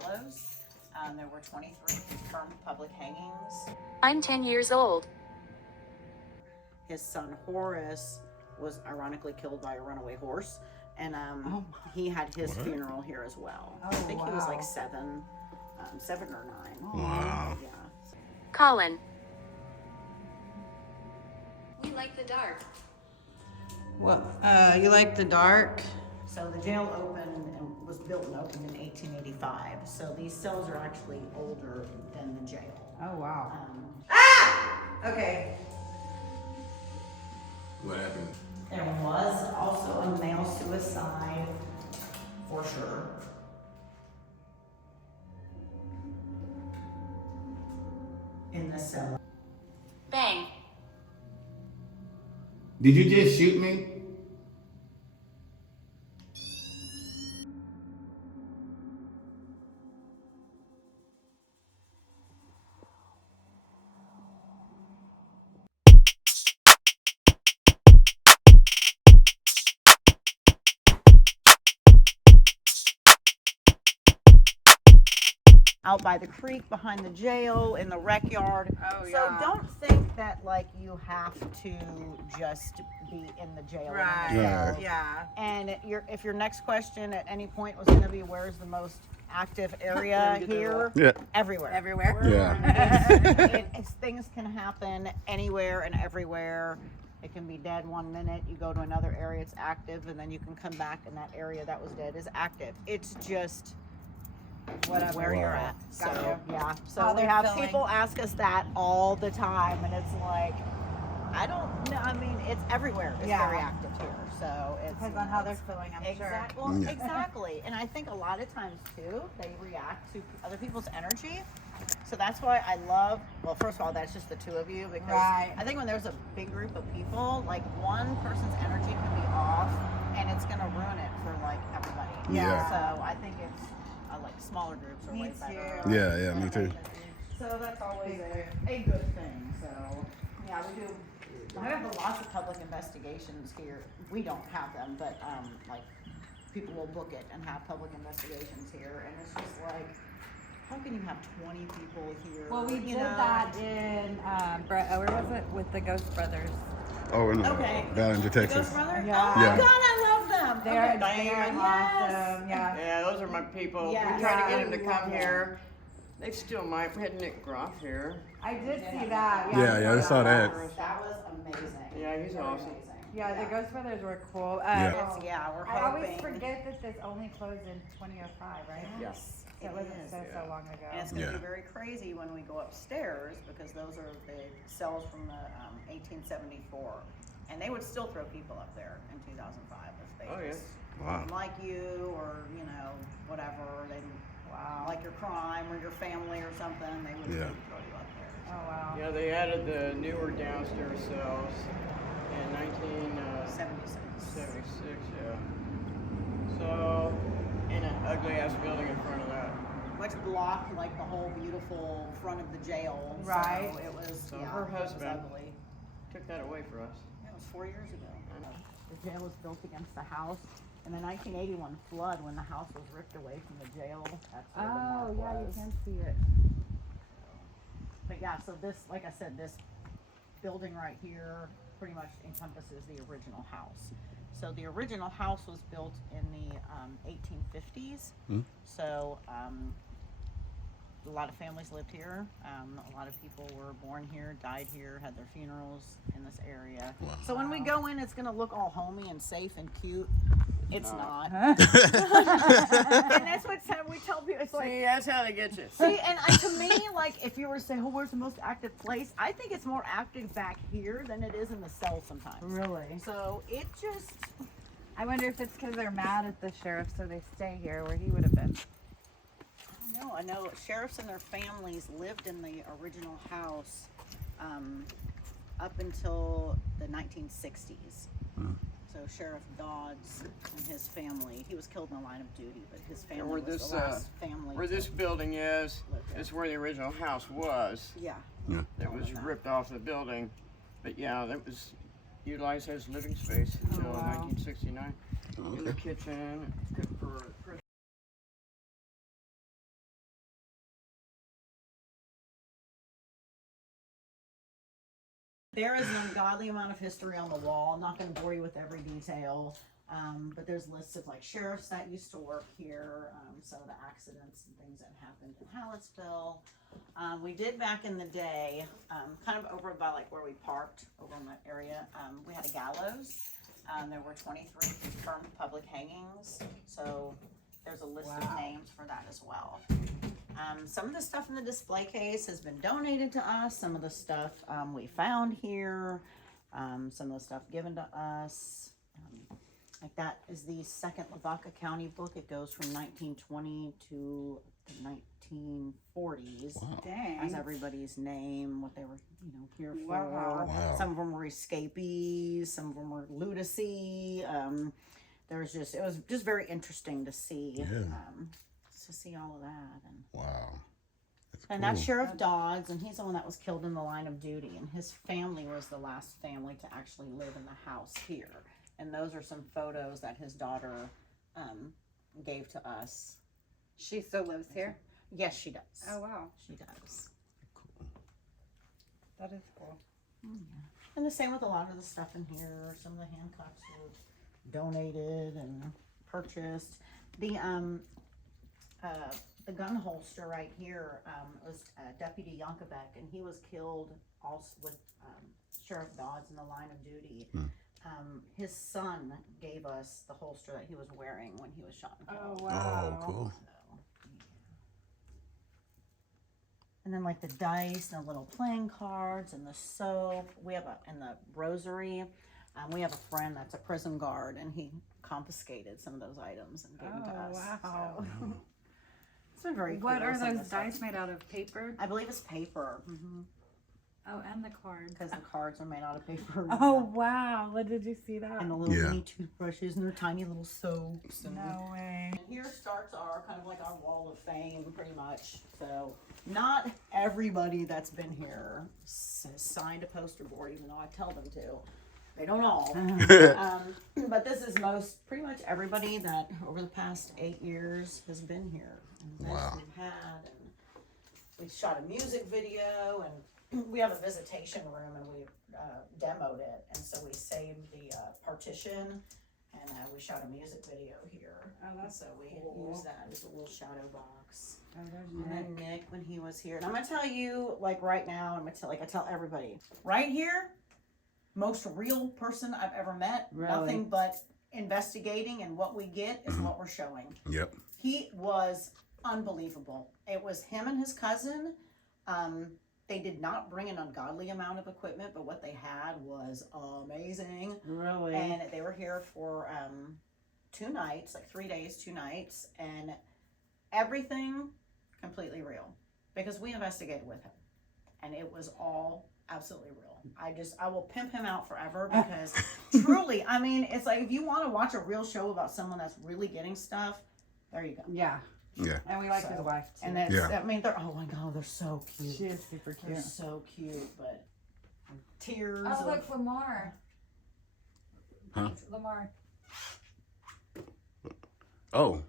gallows. There were 23 confirmed public hangings. I'm 10 years old. His son Horace was ironically killed by a runaway horse, and he had his funeral here as well. I think he was like 7 or 9. Wow. Yeah. Colin. We like the dark. Well, you like the dark? So the jail opened and was built and opened in 1885. So these cells are actually older than the jail. Oh, wow. Okay. What happened? There was also a male suicide, for sure. In the cell. Bang. Did you just shoot me? Out by the creek behind the jail in the rec yard. Oh, So yeah. don't think that like you have to just be in the jail. Right. In the cell. Yeah. And if your next question at any point was going to be where's the most active area here? Yeah. Everywhere. Everywhere. Yeah. Things can happen anywhere and everywhere. It can be dead 1 minute, you go to another area, it's active, and then you can come back and that area that was dead is active. It's just whatever where you're at. So yeah. So How we they're have filling. people ask us that all the time, and it's like, I don't know. I mean, it's everywhere. It's Yeah. very active here. So it Depends on how they're feeling, I'm sure. Well, Yeah. exactly. And I think a lot of times too, they react to other people's energy. So that's why I love. Well, first of all, that's just the two of you because Right. I think when there's a big group of people, like one person's energy can be off, and it's gonna ruin it for like everybody. Yeah. So I think it's like smaller groups are Me way better. too. Yeah, me too. So that's always a good thing. So yeah, we do. I have lots of public investigations here. We don't have them, but like people will book it and have public investigations here, and it's just like, how can you have 20 people here? Well, we you did know? that in, where was it? With the Ghost Brothers. Oh, in Okay. Ballinger, Texas. Ghost Brother? Yeah. Oh my Yeah. God, I love them. They're, Okay. they're awesome. Yeah. Yeah, those are my people. Yeah. We try to get them to Yeah. come here. They still might. We had Nick Groff here. I did Yeah. see that. Yeah, I saw that. That was amazing. Yeah, he's Very awesome. amazing. Yeah, the Ghost Brothers were cool. Yeah. We're I always hoping. forget that this only closed in 2005, right? Yes. So it wasn't so long ago. And it's going to Yeah. be very crazy when we go upstairs because those are the cells from the 1874. And they would still throw people up there in 2005 if they Oh, yeah. just Wow. didn't like you or, you know, whatever. They didn't like your crime or your family or something. They would Yeah. throw you up there. Oh, wow. Yeah, they added the newer downstairs cells in 1976. 76. Yeah. So, in an ugly ass building in front of that. Which blocked like the whole beautiful front of the jail. Right. So it was, So yeah, her it was husband- ugly. Took that away for us. It was 4 years ago. The jail was built against the house. In the 1981 flood, when the house was ripped away from the jail, that's where the mark was. see it. But yeah, so this, like I said, this building right here pretty much encompasses the original house. So the original house was built in the 1850s. So a lot of families lived here. A lot of people were born here, died here, had their funerals in this area. Wow. So when we go in, it's going to look all homey and safe and cute. It's not. Huh? And that's what we tell people. It's like, See, that's how they get you. see, and to me, like, if you were to say, oh, where's the most active place? I think it's more active back here than it is in the cell sometimes. Really? So it just, I wonder if it's because they're mad at the sheriff, so they stay here where he would have been. I know sheriffs and their families lived in the original house up until the 1960s. So Sheriff Dodds and his family, he was killed in the line of duty, but his family where was this, the last family. Where this building is, Lived there. is where the original house was. Yeah. That was ripped off the building. But yeah, that was utilized as living space until wow. 1969. In the kitchen, cooked for there is an ungodly amount of history on the wall. I'm not going to bore you with every detail, but there's lists of like sheriffs that used to work here, some of the accidents and things that happened in Hallettsville. We did back in the day, kind of over by like where we parked over in that area, we had a gallows. There were 23 confirmed public hangings, so there's a list of names for that as well. Some of the stuff in the display case has been donated to us. Some of the stuff we found here. Some of the stuff given to us. Like that is the second Lavaca County book. It goes from 1920 to the 1940s. Wow. Dang. Has everybody's name, what they were, here for. Wow. Some of them were escapees. Some of them were lunacy. It was just very interesting to see. Yeah. To see all of that. Wow. And cool. that's Sheriff Dodds, and he's the one that was killed in the line of duty, and his family was the last family to actually live in the house here. And those are some photos that his daughter gave to us. She still lives here? Yes, she does. Oh, wow. She does. That is cool. And the same with a lot of the stuff in here. Some of the handcuffs were donated and purchased. The gun holster right here was Deputy Yankovic, and he was killed also with Sheriff Dodds in the line of duty. His son gave us the holster that he was wearing when he was shot and killed. Oh, wow. Oh, cool. So, and then like the dice and the little playing cards and the soap. We have and the rosary. We have a friend that's a prison guard, and he confiscated some of those items and gave them to us. Wow. So. It's been very cool. What are some of those the stuff. dice made out of? Paper? I believe it's paper. Oh, and the cards. Because the cards are made out of paper. Oh, wow. What did you see that? And the little Yeah. mini toothbrushes and their tiny little soaps. And No way. And here starts our kind of like our wall of fame, pretty much. So not everybody that's been here signed a poster board, even though I tell them to. They don't all. But this is pretty much everybody that over the past 8 years has been here. And Wow. We've had, and we shot a music video, and we have a visitation room, and we demoed it, and so we saved the partition, and we shot a music video here. Oh, that's so we cool. used that as a little shadow box. Oh, there's And Nick. then Nick, when he was here, and I'm gonna tell you, like right now, I tell everybody, right here, most real person I've ever met. Really? Nothing but investigating, and what we get is what we're showing. Yep. He was unbelievable. It was him and his cousin. They did not bring an ungodly amount of equipment, but what they had was amazing. Really? And they were here for 2 nights, like 3 days, 2 nights, and everything completely real, because we investigated with him, and it was all absolutely real. I will pimp him out forever, because truly, I mean, it's like if you want to watch a real show about someone that's really getting stuff, there you go. Yeah. Yeah. And we like So, his wife, too. And that's, Yeah. I mean, oh my God, they're so cute. She is super They're cute. so cute, but tears. Oh, of- look, Lamar. Huh? Lamar. Oh.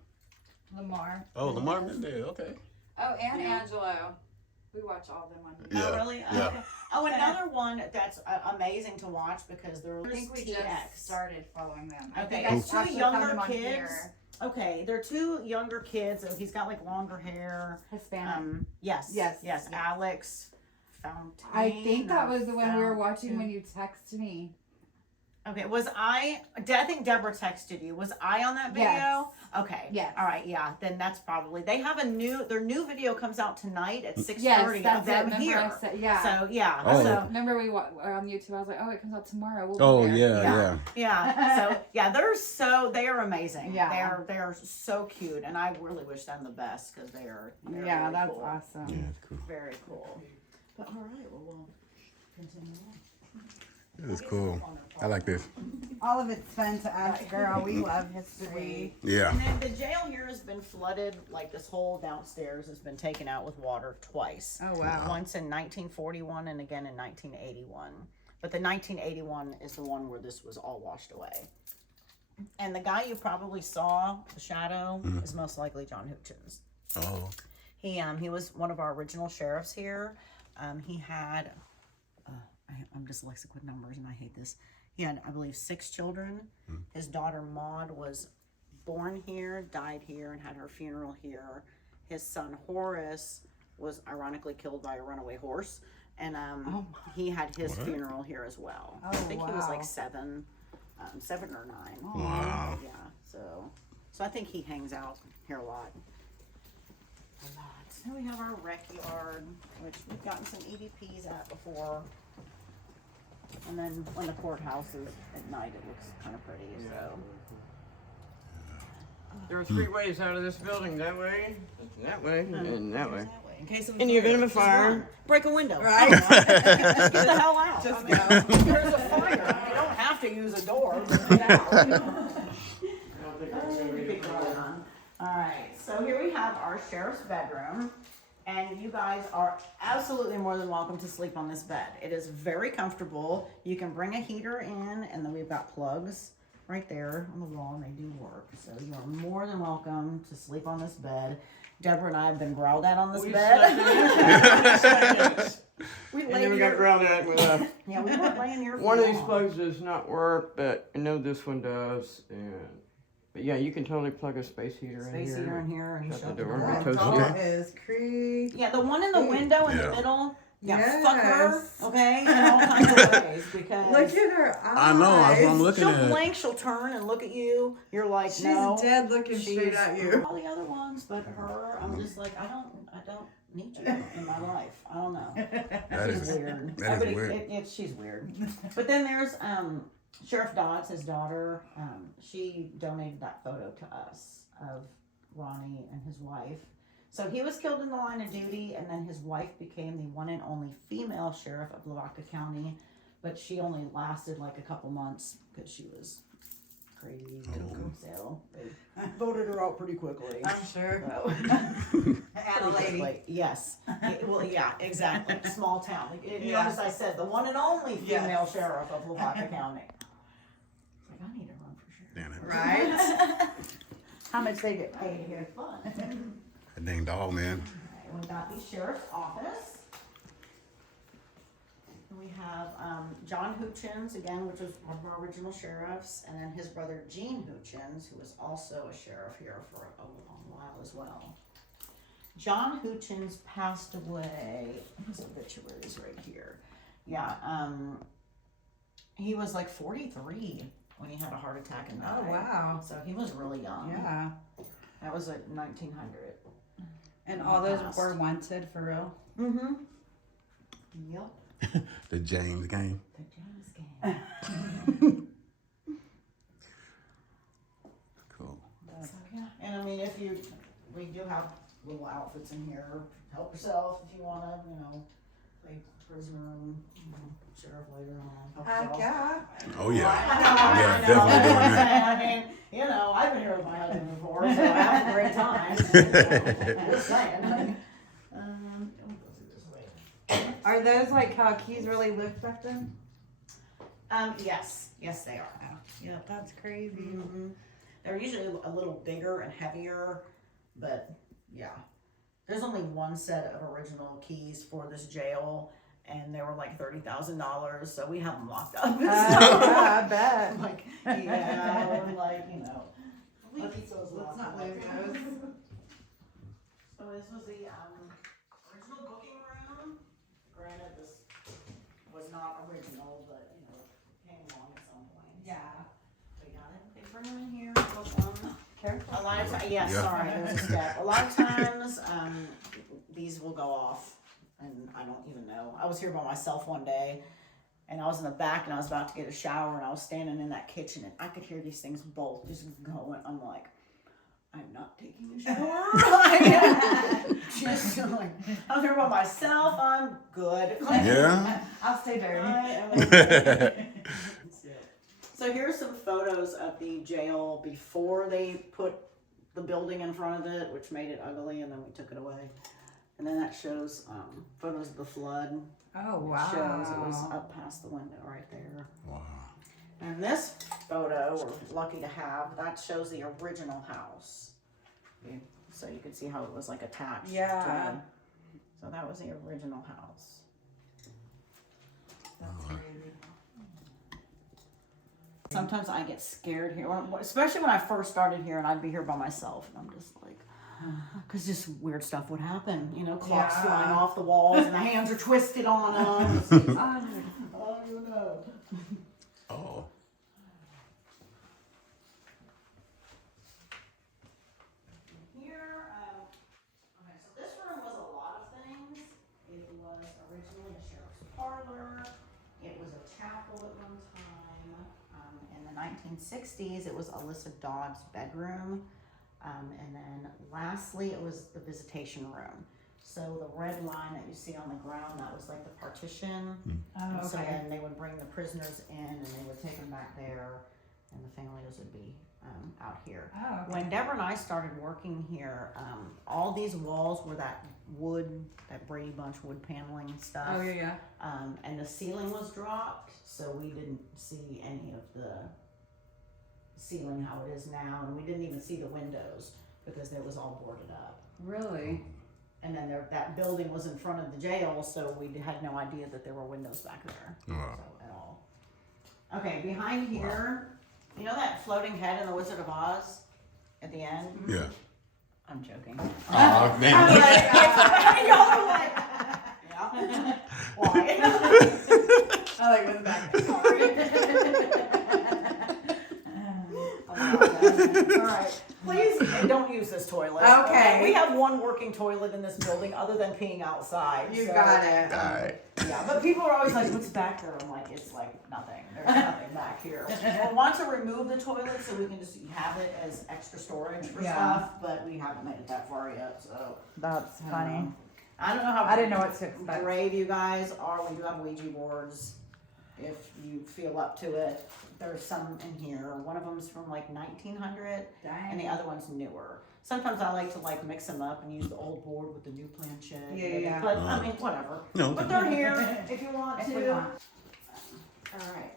Lamar. Lamar Mendez. Okay. Oh, and Yeah. Angelo. We watch all of them on YouTube. Yeah. Oh, really? Yeah. Okay. Oh, another one that's amazing to watch, because they're I think we just started following them. I Okay, think I it's two actually younger found them on kids. here. Okay, they're 2 younger kids. So he's got like longer hair. Hispanic. Yes. Yes, Yes. yes. Alex Fountain. I think that was the one we were watching Fountain. when you texted me. Okay, I think Deborah texted you. Was I on that video? Yes. Okay. Yes. All right, yeah, then that's probably, they have their new video comes out tonight at 6:30 Yes, of that's it. them Remember here. I said, yeah. So, yeah. Oh. So, Remember we were on YouTube. I was like, oh, it comes out tomorrow. We'll Oh be there. yeah. yeah. So, yeah, they are amazing. Yeah. They're so cute, and I really wish them the best, because they're Yeah, really that's cool. awesome. Yeah. It's cool. Very cool. But all right, well, we'll continue on. This is cool. I like this. All of it's fun to us, girl. We love history. Yeah. And then the jail here has been flooded, like this whole downstairs has been taken out with water twice. Oh, wow. Once in 1941 and again in 1981. But the 1981 is the one where this was all washed away. And the guy you probably saw, the shadow, is most likely John Hutchins. Oh. He was one of our original sheriffs here. He had, I'm dyslexic with numbers and I hate this. He had, I believe, 6 children. His daughter Maud was born here, died here, and had her funeral here. His son Horace was ironically killed by a runaway horse, and he had his funeral here as well. I think he was like 7 or 9. Wow. Yeah. So I think he hangs out here a lot. So we have our rec yard, which we've gotten some EVPs at before. And then when the courthouse is at night, it looks kind of pretty, so. There are 3 ways out of this building. That way, and that way. In case of In the event of a just fire. run. Break a window. Right. Just get the hell out. Just I mean, there's a fire. You don't have to use a door. Just get out. Alright, so here we have our sheriff's bedroom, and you guys are absolutely more than welcome to sleep on this bed. It is very comfortable. You can bring a heater in, and then we've got plugs right there on the wall, and they do work. So you are more than welcome to sleep on this bed. Deborah and I have been growled at on this bed. We And lay then we got here. growled at with Yeah, we weren't laying here for one of these long. plugs does not work, but I know this one does. But yeah, you can totally plug a space heater in Space here. heater in here and Shut the door. That Toast doll it. is creepy. Yeah, the one in the window in the Yeah. middle. Yeah, Yes. fuck her, okay, in all kinds of ways, because Look at her eyes. I know. That's what I'm looking she'll at. blink, she'll turn and look at you. You're like, She's no. dead looking she's straight at you. all the other ones, but her, I'm just like, I don't need you in my life. I don't know. That She's is weird. that is Everybody- weird. she's weird. But then there's Sheriff Dodds, his daughter. She donated that photo to us of Ronnie and his wife. So he was killed in the line of duty, and then his wife became the one and only female sheriff of Lavaca County. But she only lasted like a couple months because she was crazy. So they voted her out pretty quickly. I'm sure. So. And a lady. Yes. Well, yeah, exactly. Small town. Yeah. Notice I said the one and only female Yes. sheriff of Lavaca County. It's like, I need to run for sheriff. Damn it. Right? How much they get paid to get fun. That dang dog, man. We got the sheriff's office. And we have John Hutchins, again, which was one of our original sheriffs, and then his brother Gene Hutchins, who was also a sheriff here for a long while as well. John Hutchins passed away. His obituary is right here. Yeah, he was like 43 when he had a heart attack and died. Oh, wow. So he was really young. Yeah. That was like 1900. And all those were wanted for real. Mm-hmm. Yep. The James game. The James game. Cool. So yeah, and I mean, we do have little outfits in here. Help yourself if you wanna, play prisoner and sheriff later on. Help yourself. Yeah. Oh yeah. I Yeah, know. definitely doing that. I mean, I've been here with my husband before, so I have a great time. Just saying. Let me go through this way. Are those like how keys really looked back then? Yes, they are. Yeah, that's crazy. Mm-hmm. They're usually a little bigger and heavier, but yeah. There's only one set of original keys for this jail, and they were like $30,000, so we have them locked up. I bet. Like, yeah, and like, Let's not lose those. So this was the original booking room. Granted, this was not original, but came along at some point. Yeah. We got it. They bring them in here. Book them. Careful. A lot of times, yeah, Yeah. sorry, there's a step. A lot of times, these will go off, and I don't even know. I was here by myself one day, and I was in the back, and I was about to get a shower, and I was standing in that kitchen, and I could hear these things both just going. I'm like, I'm not taking a shower. Just like, I'm here by myself. I'm good. Yeah. I'll stay dirty. So here's some photos of the jail before they put the building in front of it, which made it ugly, and then we took it away. And then that shows photos of the flood. Oh, It wow. shows it was up past the window right there. Wow. And this photo, we're lucky to have, that shows the original house. So you can see how it was like attached. Yeah. So that was the original house. That's crazy. Sometimes I get scared here, especially when I first started here and I'd be here by myself and I'm just like, because just weird stuff would happen, you know, clocks Yeah. flying off the walls and the hands are twisted on them. Oh, you know. Oh. Here, okay, so this room was a lot of things. It was originally a sheriff's parlor. It was a chapel at one time. In the 1960s, it was Alyssa Dodd's bedroom. And then lastly, it was the visitation room. So the red line that you see on the ground, that was like the partition. Oh, And so okay. then they would bring the prisoners in and they would take them back there and the families would be out here. Oh, okay. When Deborah and I started working here, all these walls were that wood, that Brady Bunch wood paneling stuff. Oh, yeah. And the ceiling was dropped, so we didn't see any of the ceiling how it is now, and we didn't even see the windows because it was all boarded up. Really? And then that building was in front of the jail, so we had no idea that there were windows back there. Wow. So, at all. Okay, behind here, you know that floating head in the Wizard of Oz at the end? Yeah. I'm joking. Oh, man. Y'all are like, yeah. Why? I like what's back there. Sorry. All right. Please don't use this toilet. Okay. We have one working toilet in this building other than peeing outside. You so, got it. Alright. Yeah, but people are always like, what's back there? I'm like, it's like nothing. There's nothing back here. We want to remove the toilet so we can just have it as extra storage for Yeah. stuff, but we haven't made it that far yet, so. That's funny. I don't know how I didn't know what to expect. brave you guys are. We do have Ouija boards if you feel up to it. There's some in here. One of them's from like 1900 and the other one's newer. Sometimes I like to like mix them up and use the old board with the new planchette. Yeah. But I mean, whatever. No. But they're here if you want If to. we want. All right.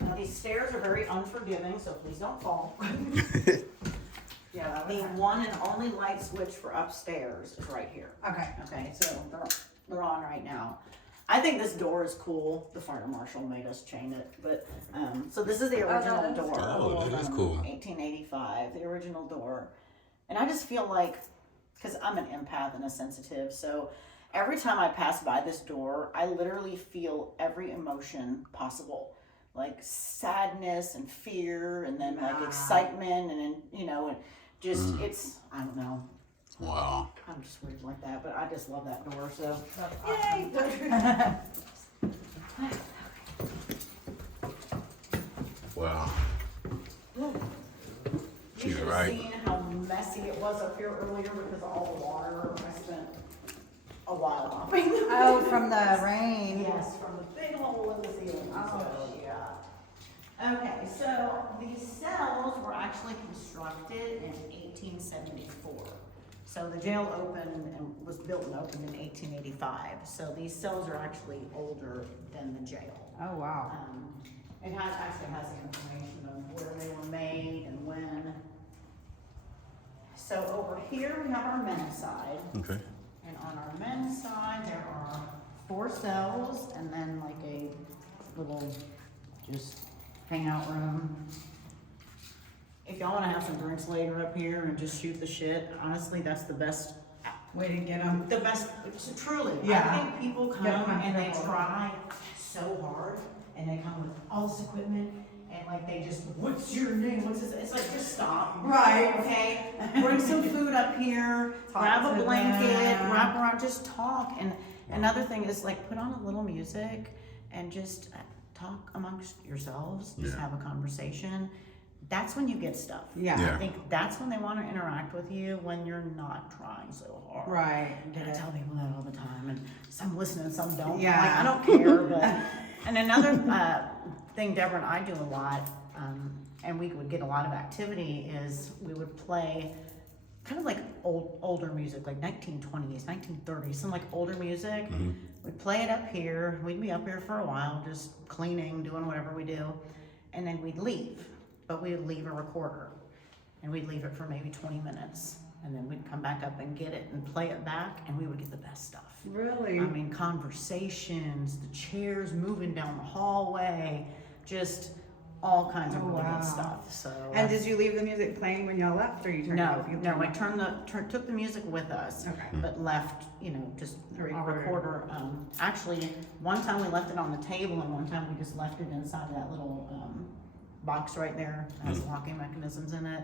Now these stairs are very unforgiving, so please don't fall. Yeah, that The was one and only light switch for upstairs is right here. okay. Okay, so they're on right now. I think this door is cool. The fire marshal made us chain it, but so this is the original that's door. cool. Oh, that is cool. 1885, the original door. And I just feel like, because I'm an empath and a sensitive, so every time I pass by this door, I literally feel every emotion possible. Like sadness and fear, and then like excitement, and then, you know, and just, it's, I don't know. Wow. I'm just weird like that, but I just love that door, so. That's Yay! Wow. You You're should have right. seen how messy it was up here earlier because of all the water. I spent a while mopping. Oh, from the rain. Yes, from the big hole in the ceiling, so, yeah. Okay, so these cells were actually constructed in 1874. So the jail opened and was built and opened in 1885. So these cells are actually older than the jail. Oh, wow. It actually has the information of where they were made and when. So over here we have our men's side. Okay. And on our men's side, there are 4 cells and then like a little just hangout room. If y'all wanna have some drinks later up here and just shoot the shit, honestly, that's the best, Way to get them. the best, truly. Yeah. I think people come Get and they comfortable. try so hard and they come with all this equipment and like they just, what's your name? What's this? It's like, just stop. Right. Okay? Bring some food up here, Talk grab to a blanket, them. wrap around, just talk. And another thing is like put on a little music and just talk amongst yourselves, just Yeah. have a conversation. That's when you get stuff. Yeah. Yeah. I think that's when they want to interact with you, when you're not trying so hard. Right. And I tell people that all the time, and some listen and some don't. Yeah. Like, I don't care, but. And another thing Deborah and I do a lot, and we would get a lot of activity, is we would play kind of like older music, like 1920s, 1930s, some like older music. We'd play it up here. We'd be up here for a while, just cleaning, doing whatever we do, and then we'd leave. But we would leave a recorder, and we'd leave it for maybe 20 minutes. and then we'd come back up and get it and play it back, and we would get the best stuff. Really? I mean, conversations, the chairs moving down the hallway, just all kinds of Oh, really wow. good stuff. So. And did you leave the music playing when y'all left, or you turned it No, off? You no, I turned took the music with us, Okay. but left, just A a recorder. recorder. Actually, one time we left it on the table, and one time we just left it inside that little box right there. It has locking mechanisms in it,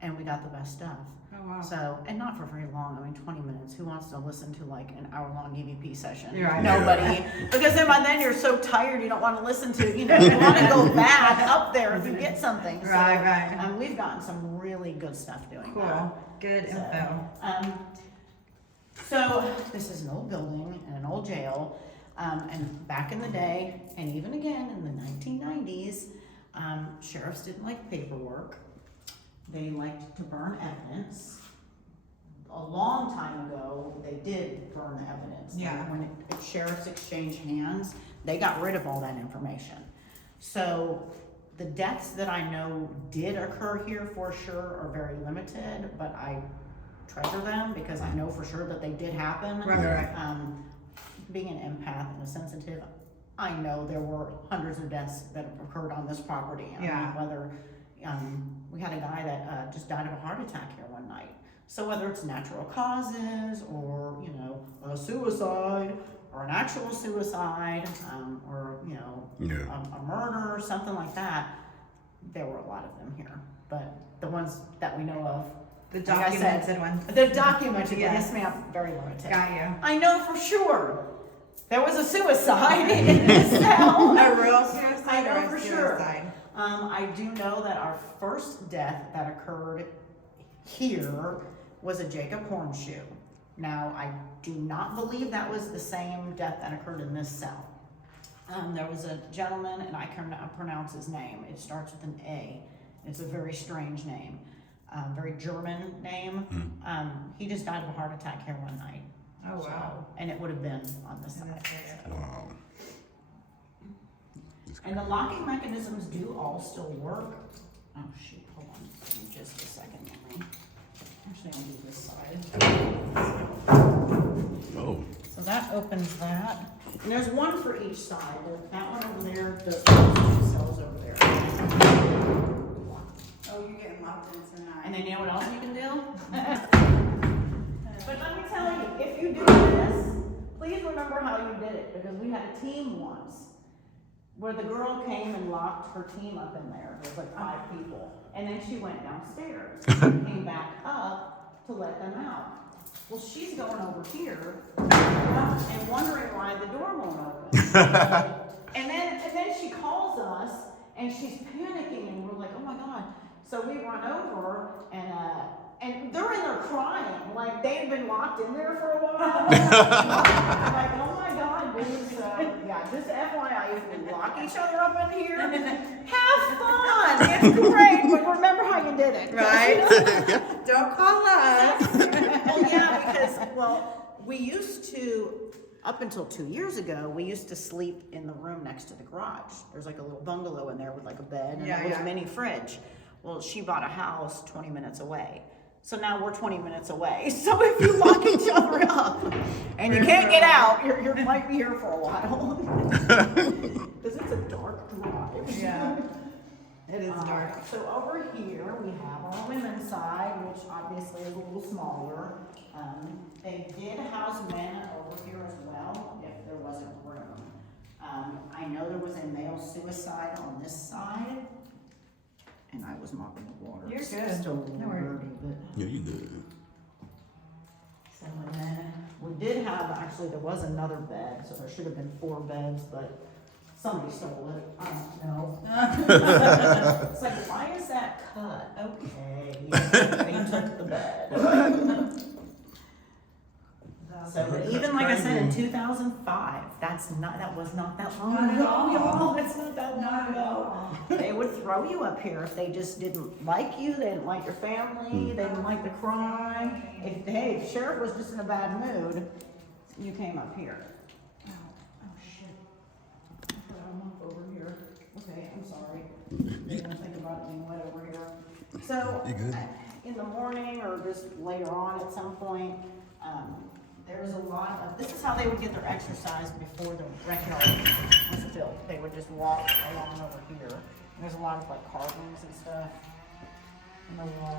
and we got the best stuff. Oh, wow. So, and not for very long. I mean, 20 minutes. Who wants to listen to like an hour-long EVP session? You're right. Nobody. Because then by then you're so tired you don't want to listen to. You want to go back up there if you get something. So, Right. we've gotten some really good stuff doing that. Cool. Good info. So this is an old building and an old jail, and back in the day, and even again in the 1990s, sheriffs didn't like paperwork. They liked to burn evidence. A long time ago, they did burn evidence. Yeah. When sheriffs exchanged hands, they got rid of all that information. So the deaths that I know did occur here for sure are very limited, but I treasure them because I know for sure that they did happen. Right. Being an empath and a sensitive, I know there were hundreds of deaths that occurred on this property. I mean, Yeah. whether, we had a guy that just died of a heart attack here one night. So whether it's natural causes or, a suicide or an actual suicide, or, a murder or something like that, there were a lot of them here. But the ones that we know of, The like I said, documented one. the documented, Yeah. yes ma'am, very limited. Got you. I know for sure there was a suicide in this cell. A real suicide I know or for a sure. suicide? I do know that our first death that occurred here was a Jacob Hornshoe. Now, I do not believe that was the same death that occurred in this cell. There was a gentleman, and I cannot pronounce his name. It starts with an A. It's a very strange name, very German name. He just died of a heart attack here one night. Oh, wow. And it would have been on this side. Wow. And the locking mechanisms do all still work. Oh shoot, hold on, give me just a second, let me, actually I'll do this side. Oh. So that opens that, and there's one for each side. That one over there, those two cells over there. Oh, you're getting locked in tonight. And then you know what else you can do? But let me tell you, if you do this, please remember how you did it, because we had a team once where the girl came and locked her team up in there. There was like 5 people. And then she went downstairs and came back up to let them out. Well, she's going over here and wondering why the door won't open. and then she calls us and she's panicking and we're like, oh my God. So we run over and they're in there crying, like they had been locked in there for a while. Like, oh my God, dude. So yeah, just FYI, if we lock each other up in here, have fun. It's great, but remember how you did it. Right? Don't call us. Well, yeah, because, we used to, up until 2 years ago, we used to sleep in the room next to the garage. There's like a little bungalow in there with like a bed and a little mini fridge. Well, she bought a house 20 minutes away. So now we're 20 minutes away. So if you lock each other up and you can't get out, you might be here for a while. Because it's a dark drive. Yeah. It is dark. So over here, we have our women's side, which obviously is a little smaller. They did house men over here as well, if there wasn't room. I know there was a male suicide on this side, and I was mopping the water. You're It's good. still a little No worries. dirty, but. Yeah, you good. So, and then we did have, actually, there was another bed, so there should have been 4 beds, but somebody stole it. I don't know. It's like, why is that cut? Okay, yeah, they took the bed. So, but even like I said, in 2005, that was not that long Not at ago, all. y'all. It's not that long Not at ago. all. They would throw you up here if they just didn't like you, they didn't like your family, they didn't like the crime. If the sheriff was just in a bad mood, you came up here. Oh shit. I forgot I'm up over here. Okay, I'm sorry. Didn't even think about it being wet over here. So, You good? in the morning or just later on at some point. There's a lot of, this is how they would get their exercise before the rec yard was built. They would just walk along over here. And there's a lot of like carvings and stuff in the walls.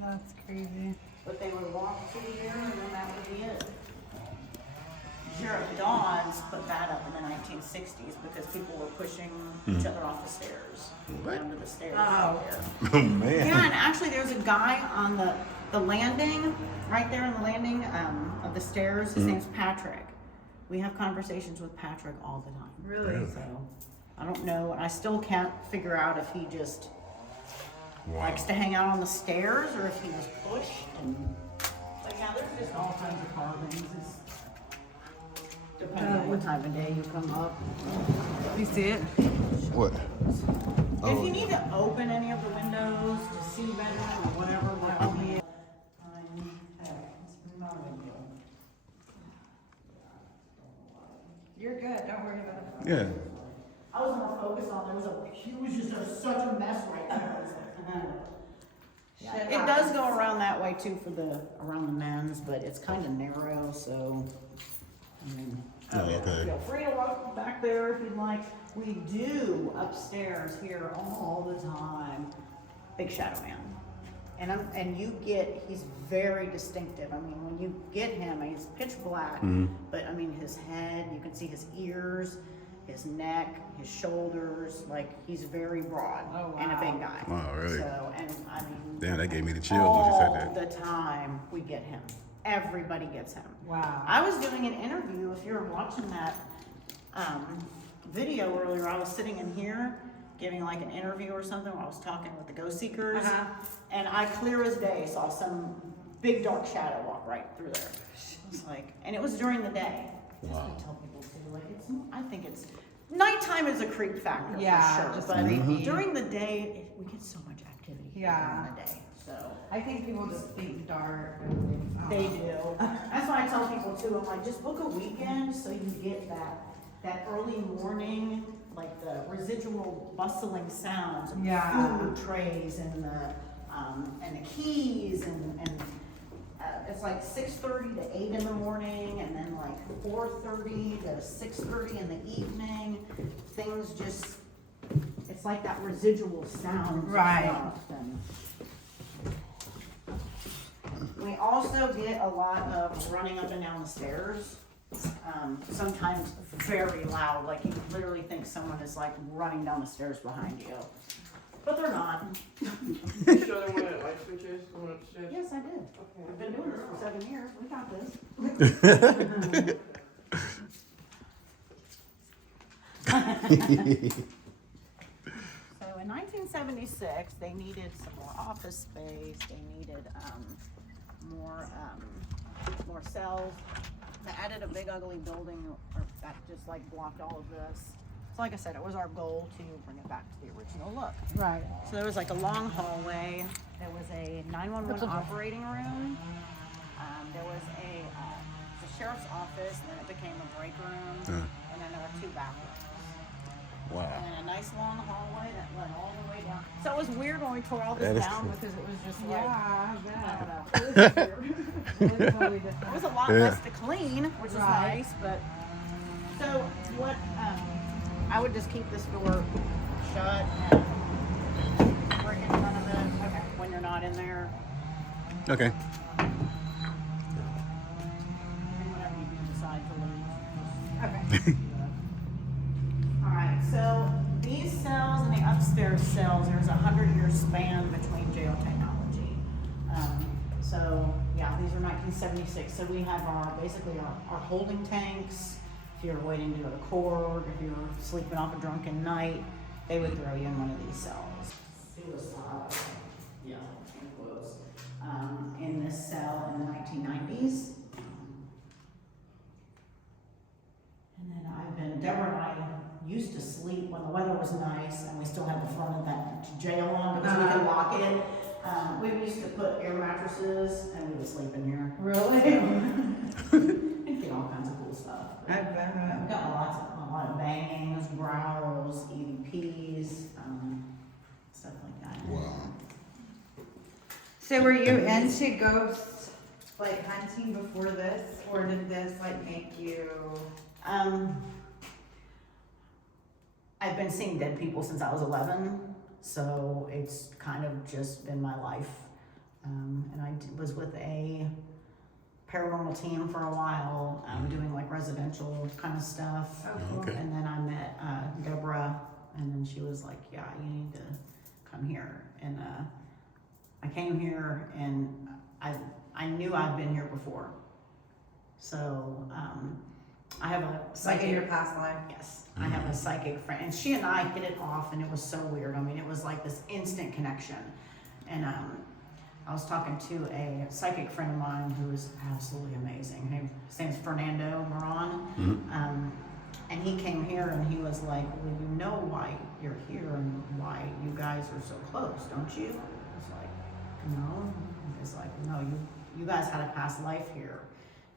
That's crazy. But they would walk through here and then that would be it. Sheriff Dodds put that up in the 1960s because people were pushing each other off the stairs. What? Down to the stairs. Oh. Right there. Oh man. Yeah, and actually there's a guy on the landing, right there on the landing of the stairs. His name's Patrick. We have conversations with Patrick all the time. Really? So I don't know. I still can't figure out if he just likes to hang out on the stairs or if he was pushed. And but yeah, there's just all kinds of carvings. It's, depending on what time of day you come up. You see it? What? If you need to open any of the windows to see better or whatever, by all means. It's not a big deal. You're good. Don't worry about it. Yeah. I was more focused on, there was a huge, just such a mess right there. I was like, yeah, it does go around that way too for around the men's, but it's kind of narrow, so, I mean. Oh, okay. Feel free to walk back there if you'd like. We do upstairs here all the time. Big Shadow Man. And he's very distinctive. I mean, when you get him, he's pitch black, but I mean, his head, you can see his ears, his neck, his shoulders, like he's very broad and a big guy. Wow, really? So, and I mean, Damn, that gave me the chills when you said all that. the time we get him. Everybody gets him. Wow. I was doing an interview, if you were watching that video earlier, I was sitting in here giving like an interview or something where I was talking with the ghost seekers, and I clear as day saw some big dark shadow walk right through there. It was like, and it was during the day. Wow. Just to tell people too, like I think it's nighttime is a creep factor Yeah, for sure, just but creepy. during the day we get so much activity here during the day. So. I think people just think dark. They do. That's why I tell people too, I'm like, just book a weekend so you get that early morning, like the residual bustling sounds of food trays and the keys and it's like 6:30 to 8 in the morning and then like 4:30 to 6:30 in the evening. Things just, it's like that residual sound. Right. We also get a lot of running up and down the stairs. Sometimes very loud, like you literally think someone is like running down the stairs behind you. But they're not. You show them where that light switch is? The one upstairs? Yes, I did. Okay. We've been doing this for 7 years. We got this. So in 1976, they needed some more office space. They needed more cells. They added a big ugly building that just like blocked all of this. So like I said, it was our goal to bring it back to the original look. Right. So there was like a long hallway. There was a 911 operating room. There was the sheriff's office, and then it became a break room. And then there were 2 bathrooms. Wow. And then a nice long hallway that went all the way down. So it was weird when we tore all That this is down cool. because it was just like, Yeah, I don't know. It was weird. it's totally It different. was a lot Yeah. less to clean, which is Right. nice, but so what I would just keep this door shut and work in front of it when you're not in there. Okay. And whenever you do decide to leave. Okay. Alright, so these cells and the upstairs cells, there's a 100-year span between jail technology. So yeah, these are 1976. So we have basically our holding tanks. If you're waiting to go to court, if you're sleeping off a drunken night, they would throw you in one of these cells. Suicide, yeah, in quotes, in this cell in the 1990s. And then Deborah and I used to sleep when the weather was nice and we still had the front of that jail on because we could lock it. We used to put air mattresses and we would sleep in here. Really? And get all kinds of cool stuff. I bet. We've got a lot of bangings, So were you into ghost like hunting before this, or did this like make you? I've been seeing dead people since I was 11, so it's kind of just been my life. And I was with a paranormal team for a while, doing like residential kind of stuff. Oh, cool. Okay. And then I met Deborah, and then she was like, "Yeah, you need to come here." And I came here, and I knew I'd been here before. So I have a Like in psychic. your past life. Yes, I have a psychic friend, and she and I hit it off, and it was so weird. I mean, it was like this instant connection. And I was talking to a psychic friend of mine who is absolutely amazing. His name's Fernando Moran. And he came here, and he was like, "Well, you know why you're here and why you guys are so close, don't you?" I was like, "No." He's like, "No, you guys had a past life here.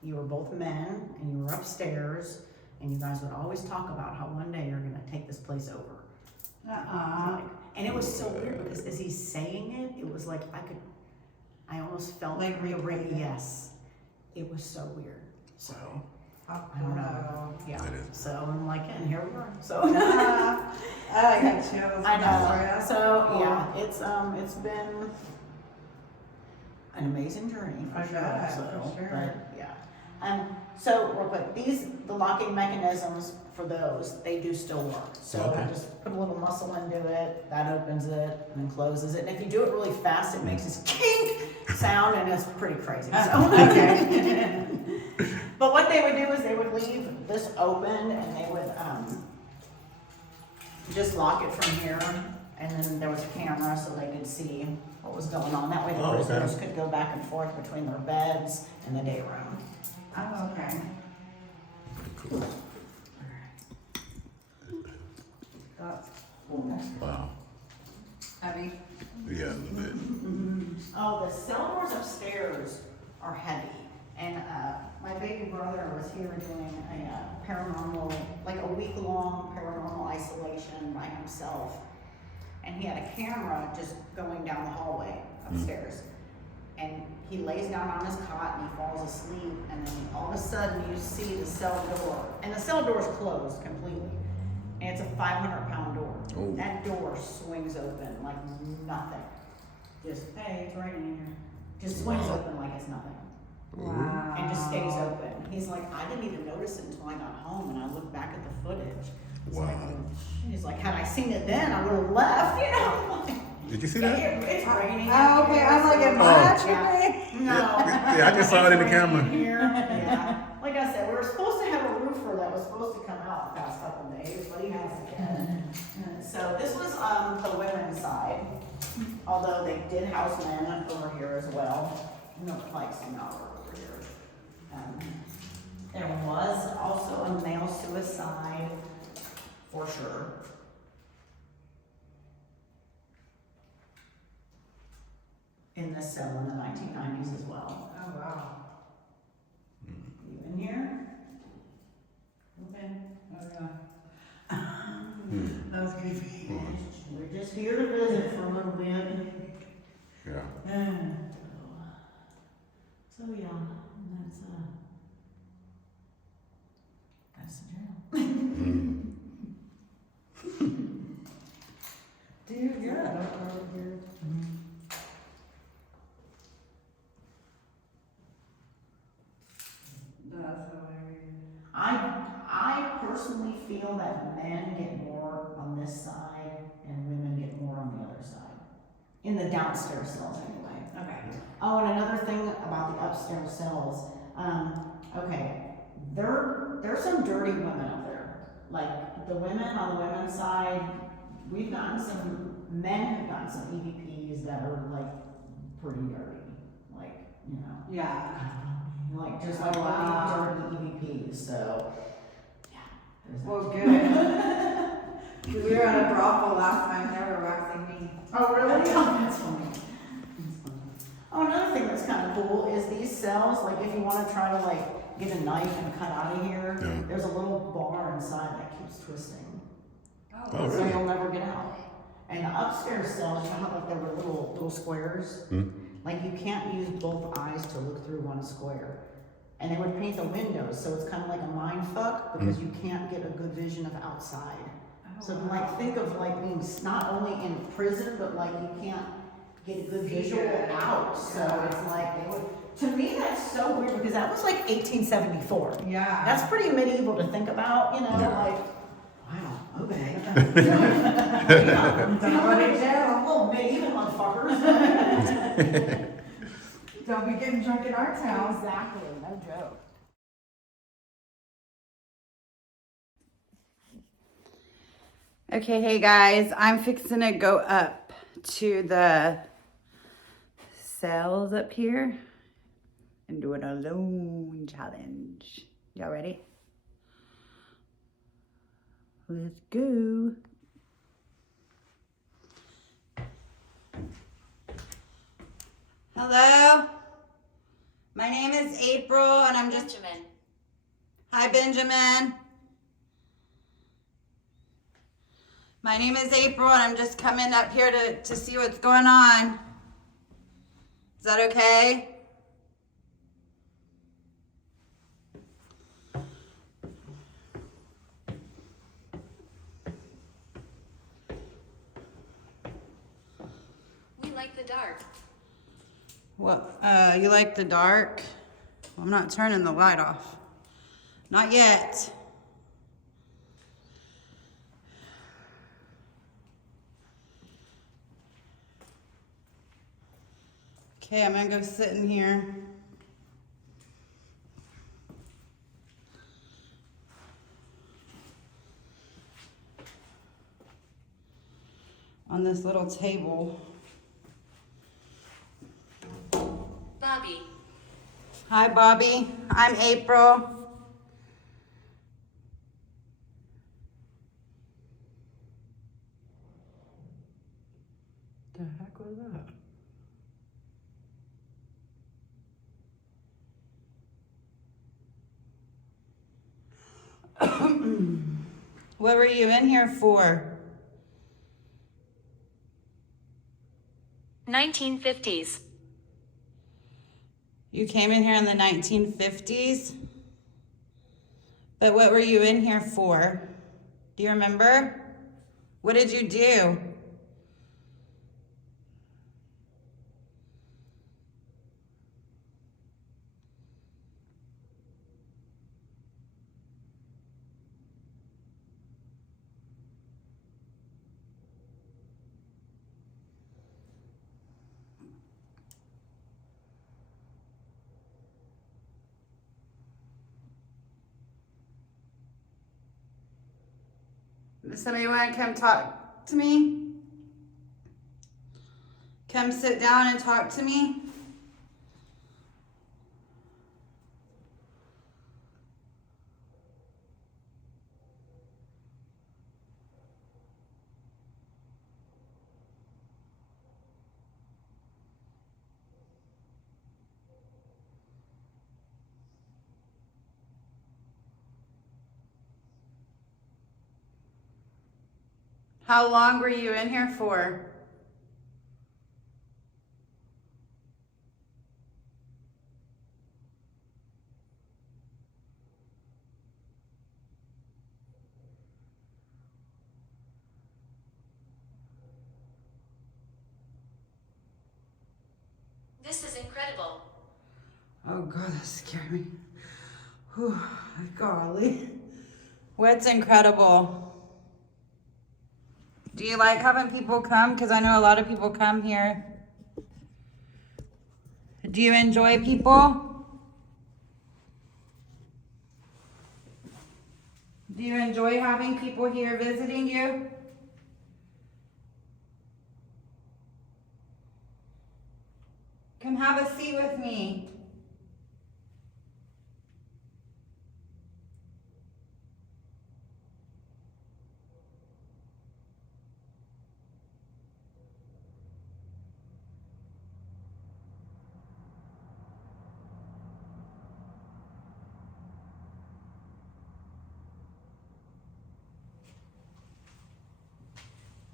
You were both men, and you were upstairs, and you guys would always talk about how one day you're gonna take this place over." Like, and it was so weird because as he's saying it, it was like I almost felt Like real. Yes, it was so weird. So How I don't know. Yeah. That is. So I'm like, and here we are. So I got chills. I know. So yeah, it's been an amazing journey for I sure. bet, So, for sure. but yeah. So real quick, the locking mechanisms for those, they do still work. So I Okay. just put a little muscle into it, that opens it and then closes it. And if you do it really fast, it makes this kink sound, and it's pretty crazy. So Okay. but what they would do is they would leave this open, and they would just lock it from here, and then there was a camera so they could see what was going on. That way the Oh, okay. prisoners could go back and forth between their beds and the day room. Oh, okay. Cool. That's cool. Wow. Heavy. Yeah, a little bit. Oh, the cell doors upstairs are heavy. And my baby brother was here doing a paranormal, like a week-long paranormal isolation by himself. And he had a camera just going down the hallway upstairs. And he lays down on his cot and he falls asleep. And then all of a sudden you see the cell door. And the cell door is closed completely. And it's a 500-pound door. Oh. That door swings open like nothing. Just, hey, it's raining in here. Just swings open like it's nothing. Wow. And just stays open. He's like, I didn't even notice it until I got home, and I looked back at the footage. It's Wow. He's like, had I seen it then, I would have left, you know? Did you see Yeah, that? it's raining. Oh, okay. I'm like, am I Yeah. No. Yeah, I just saw it in the It's camera. raining here. Yeah. Like I said, we were supposed to have a roofer that was supposed to come out the past couple of days, but he hasn't yet. So this was the women's side, although they did house men over here as well. No, like some not over here. There was also a male suicide, for sure. In this cell in the 1990s as well. Oh, wow. You in here? Okay. That was creepy. We're just here to visit for a little bit. Yeah. So yeah, that's the jail. Dude, you're over here. That's hilarious. I personally feel that men get more on this side and women get more on the other side. In the downstairs cells anyway. Okay. Oh, and another thing about the upstairs cells, okay, there's some dirty women up there. Like the women on the women's side, we've gotten some men have gotten some EVPs that are like pretty dirty. Like, you know. Yeah. Like just Oh, like wow. dirty EVPs, so yeah. there's that. Well, good. We were at a brothel last time. They were waxing me. Oh, really? Oh, that's funny. Oh, another thing that's kind of cool is these cells, like if you want to try to like get a knife and cut out of here, Yeah. there's a little bar inside that keeps twisting. Oh, So really? you'll never get out. And the upstairs cells, you know how like there were little squares? Like you can't use both eyes to look through one square. And they would paint the windows, so it's kind of like a mind fuck because you can't get a good vision of outside. So like think of like being not only in prison, but like you can't get a good visual out. So it's like they would. To me, that's so weird because that was like 1874. Yeah. That's pretty medieval to think about, you know, Yeah. like, wow, okay. Don't go to jail. Oh, medieval motherfuckers. Don't be getting drunk in our town. Exactly, no joke. Okay, hey guys, I'm fixing to go up to the cells up here and do an alone challenge. Y'all ready? Let's go. Hello, my name is April and I'm just... Benjamin. Hi, Benjamin. My name is April and I'm just coming up here to see what's going on. Is that okay? We like the dark. What, you like the dark? I'm not turning the light off. Not yet. Okay, I'm gonna go sit in here. On this little table. Bobby. Hi, Bobby. I'm April. The heck was that? What were you in here for? 1950s. You came in here in the 1950s? But what were you in here for? Do you remember? What did you do? Does somebody want to come talk to me? Come sit down and talk to me? How long were you in here for? This is incredible. Oh God, that scared me. Whew, golly. What's incredible? Do you like having people come? Because I know a lot of people come here. Do you enjoy people? Do you enjoy having people here visiting you? Come have a seat with me.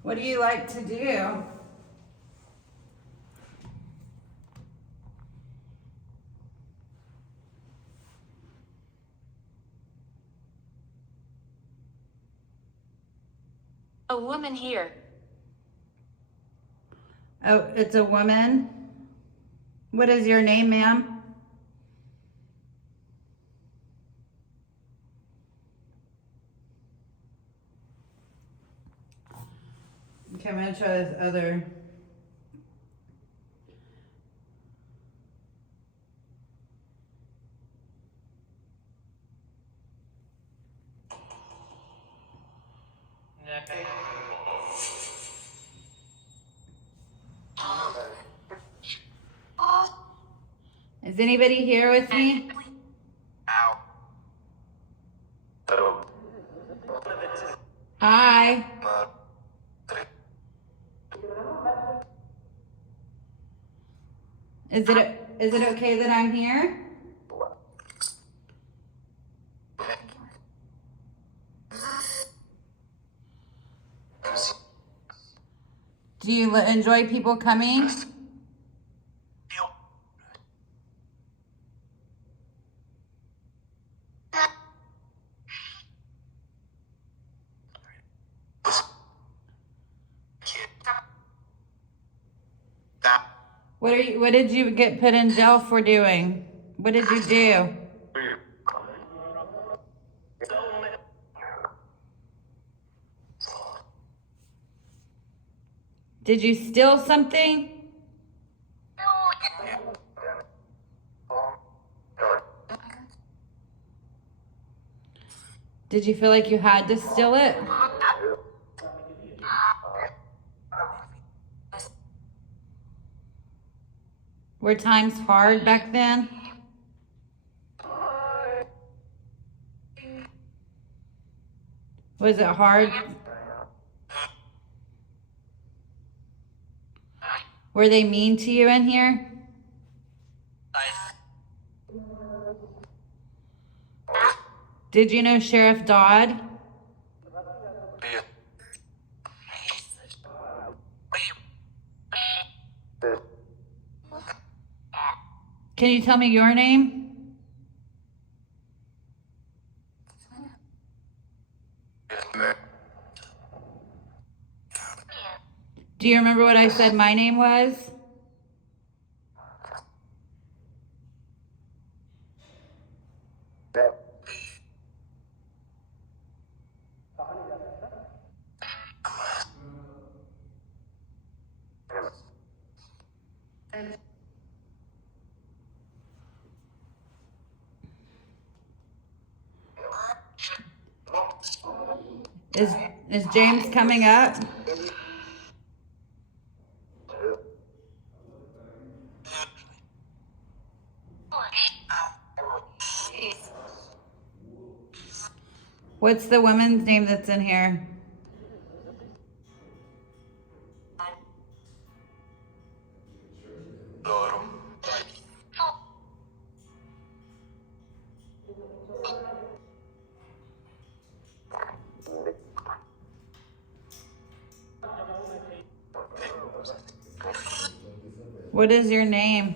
What do you like to do? A woman here. Oh, it's a woman. What is your name, ma'am? Okay, I'm gonna try this other. Is anybody here with me? Hi. Is it okay that I'm here? Do you enjoy people coming? What did you get put in jail for doing? What did you do? Did you steal something? Did you feel like you had to steal it? Were times hard back then? Was it hard? Were they mean to you in here? Did you know Sheriff Dodd? Can you tell me your name? Do you remember what I said my name was? Is James coming up? What's the woman's name that's in here? What is your name?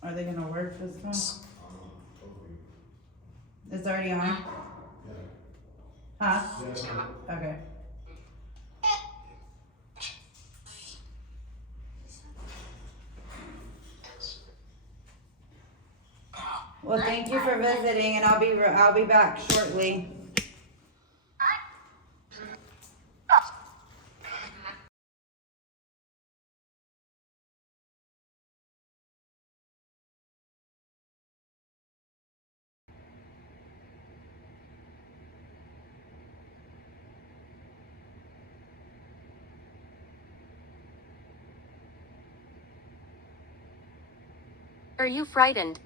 Are they gonna work this one? It's already on? Huh? Okay. Well, thank you for visiting, and I'll be back shortly. Are you frightened?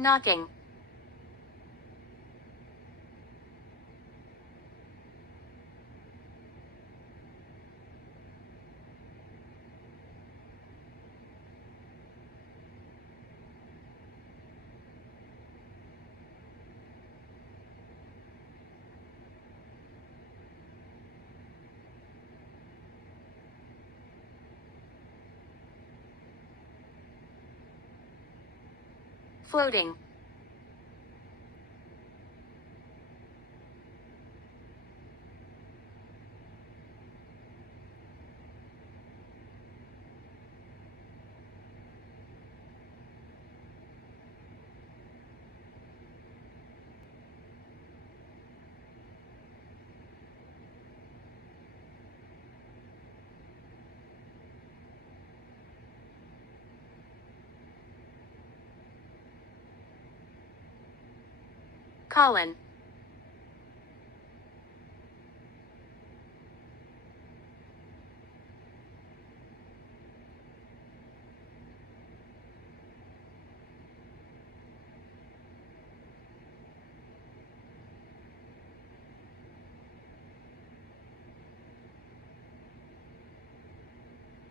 Knocking. Floating. Colin.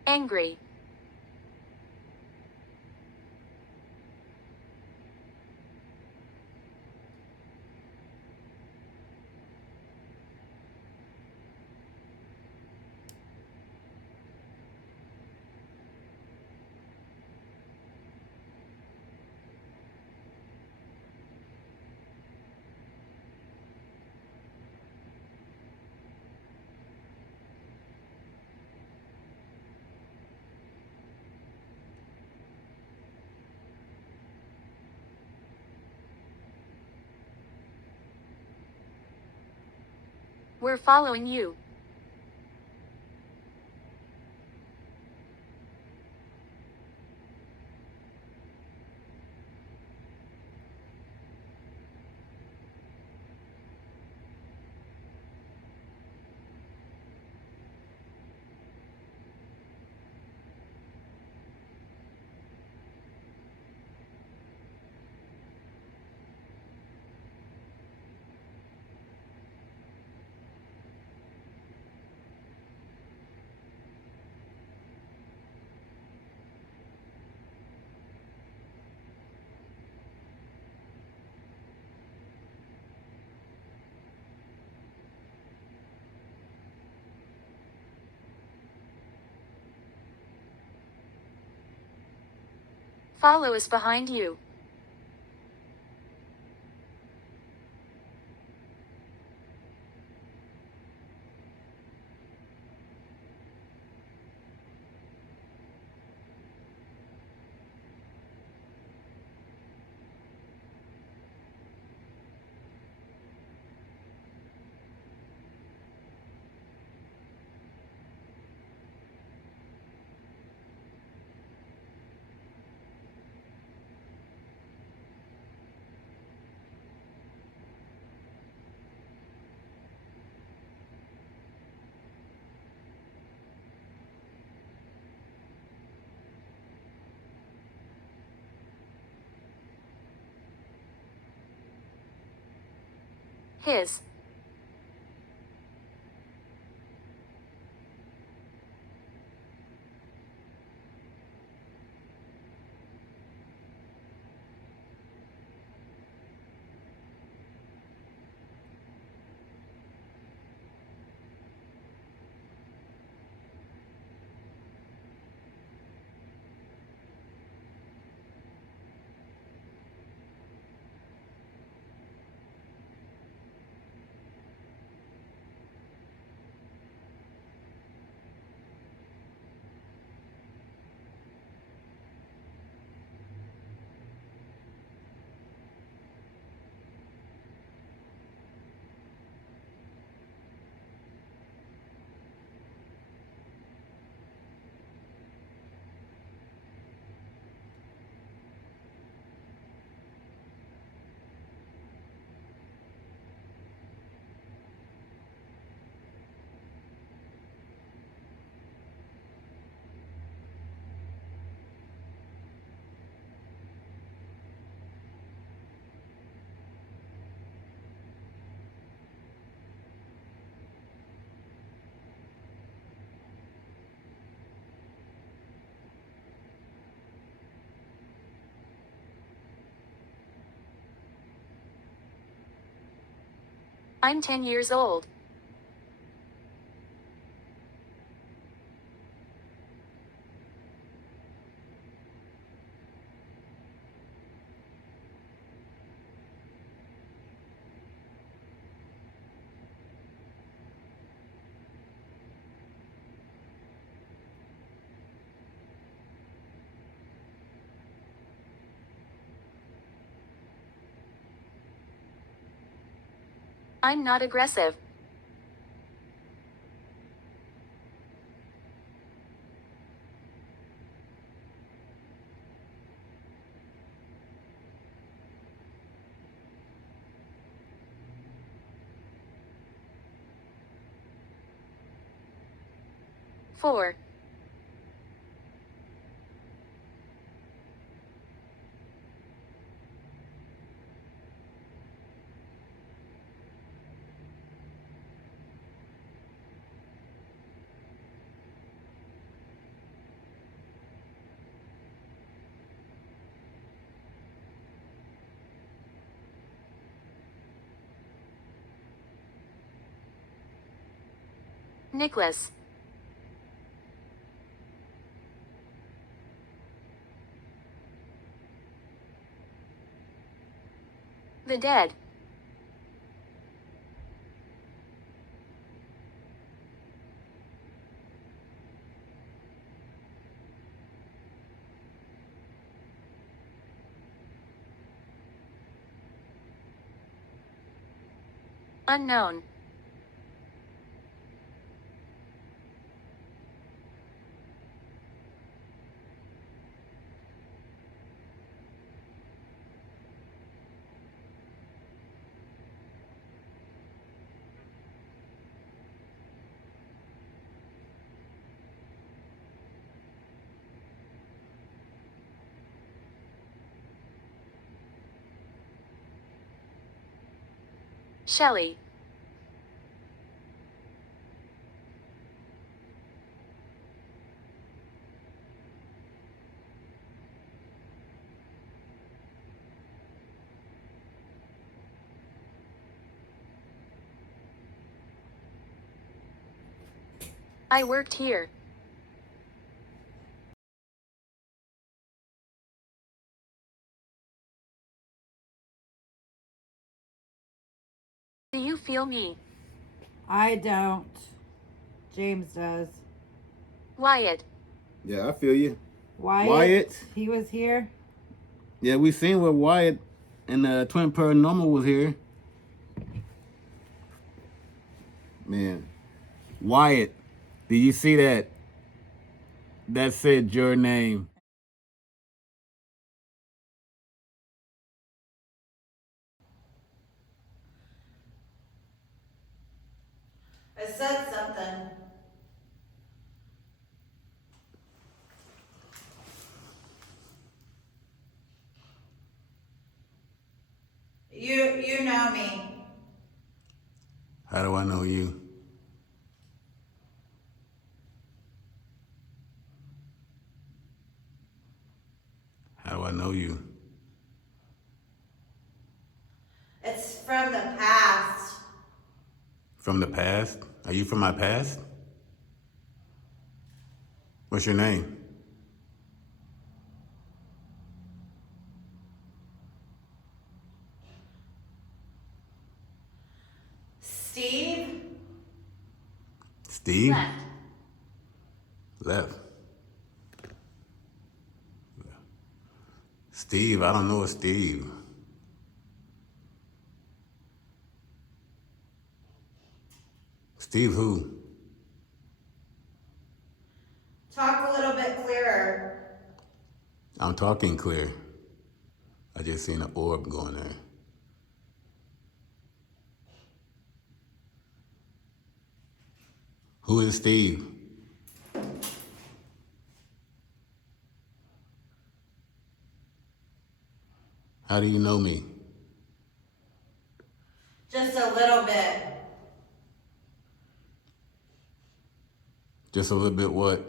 Angry. We're following you. Follow us behind you. His. I'm 10 years old. I'm not aggressive. Four. Nicholas. The dead. Unknown. Shelley. I worked here. Do you feel me? I don't. James does. Wyatt. Yeah, I feel you. Wyatt? He was here? Yeah, we seen where Wyatt and Twin Paranormal was here. Man, Wyatt, did you see that? That said your name. I said something. You know me. How do I know you? How do I know you? It's from the past. From the past? Are you from my past? What's your name? Steve? Steve? Left. Left. Steve, I don't know a Steve. Steve who? Talk a little bit clearer. I'm talking clear. I just seen an orb going there. Who is Steve? How do you know me? Just a little bit. Just a little bit what?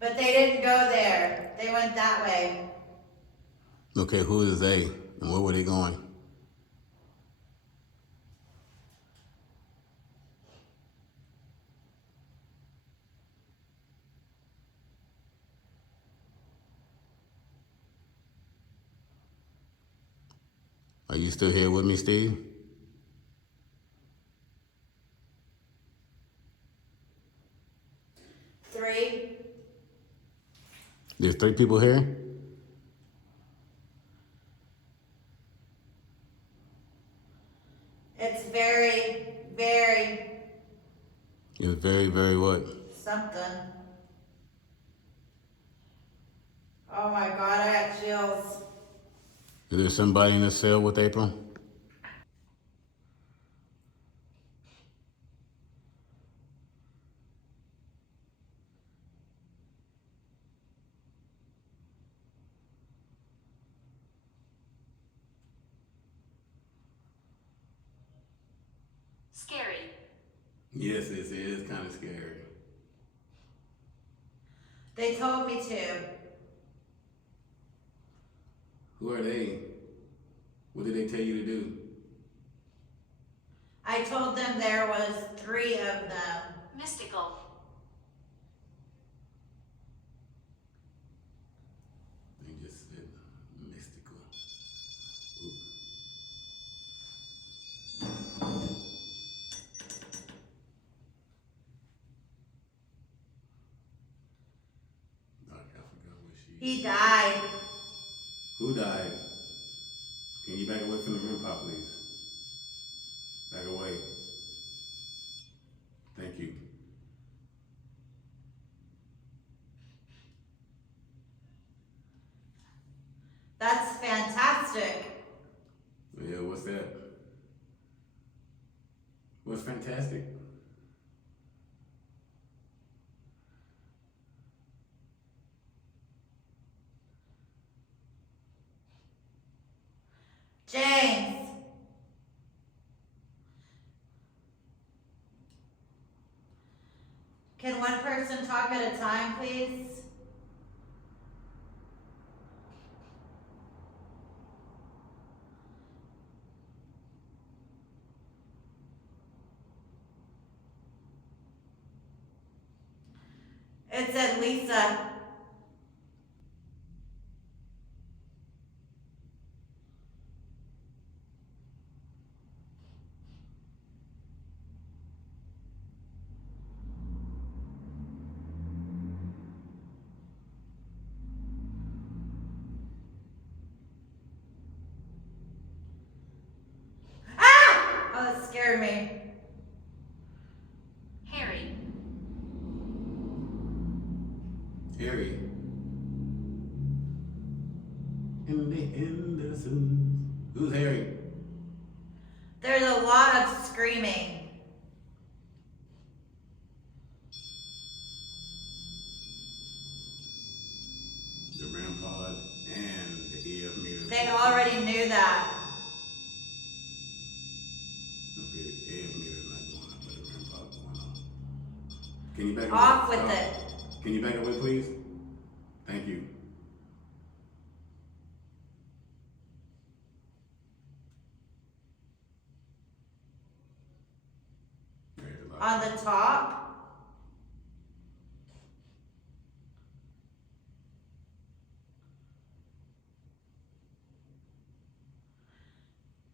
But they didn't go there. They went that way. Okay, who is they? And where were they going? Are you still here with me, Steve? Three. There's 3 people here? It's very, very It's very, very what? something. Oh my God, I got chills. Is there somebody in the cell with April? Scary. Yes, it is kind of scary. They told me to. Who are they? What did they tell you to do? I told them there was 3 of them. Mystical. They just said mystical. Oop. I forgot what she. He died. Who died? Can you back away from the room, pop, please? Back away. Thank you. That's fantastic. Yeah, what's that? What's fantastic? James. Can one person talk at a time, please? It said Lisa. Ah! Oh, that scared me. Harry. Harry. In the Andersons. Who's Harry? There's a lot of screaming. The REM pod and the EF meter. They already knew that. Okay, the EF meter's not going up, but the REM pod's going on. Can you back away? Off with Stop. it. Can you back away, please? Thank you. There's a lot. On the top.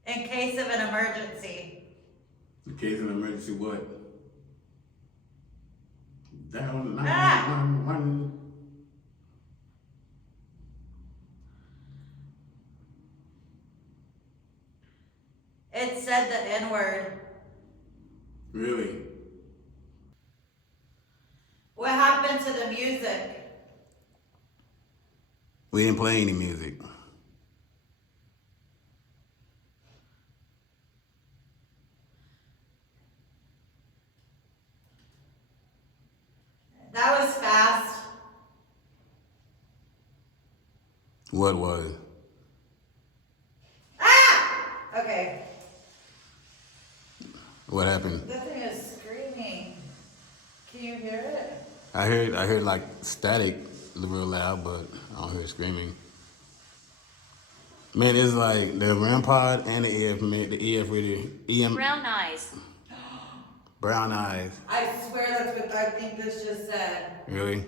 In case of an emergency. In case of emergency, what? Down 911. It said the N-word. Really? What happened to the music? We didn't play any music. That was fast. What was? Ah! Okay. What happened? The thing is screaming. Can you hear it? I heard like static real loud, but I don't hear screaming. Man, it's like the REM pod and the EF reader, Brown eyes. brown eyes. I swear that's what I think this just said. Really?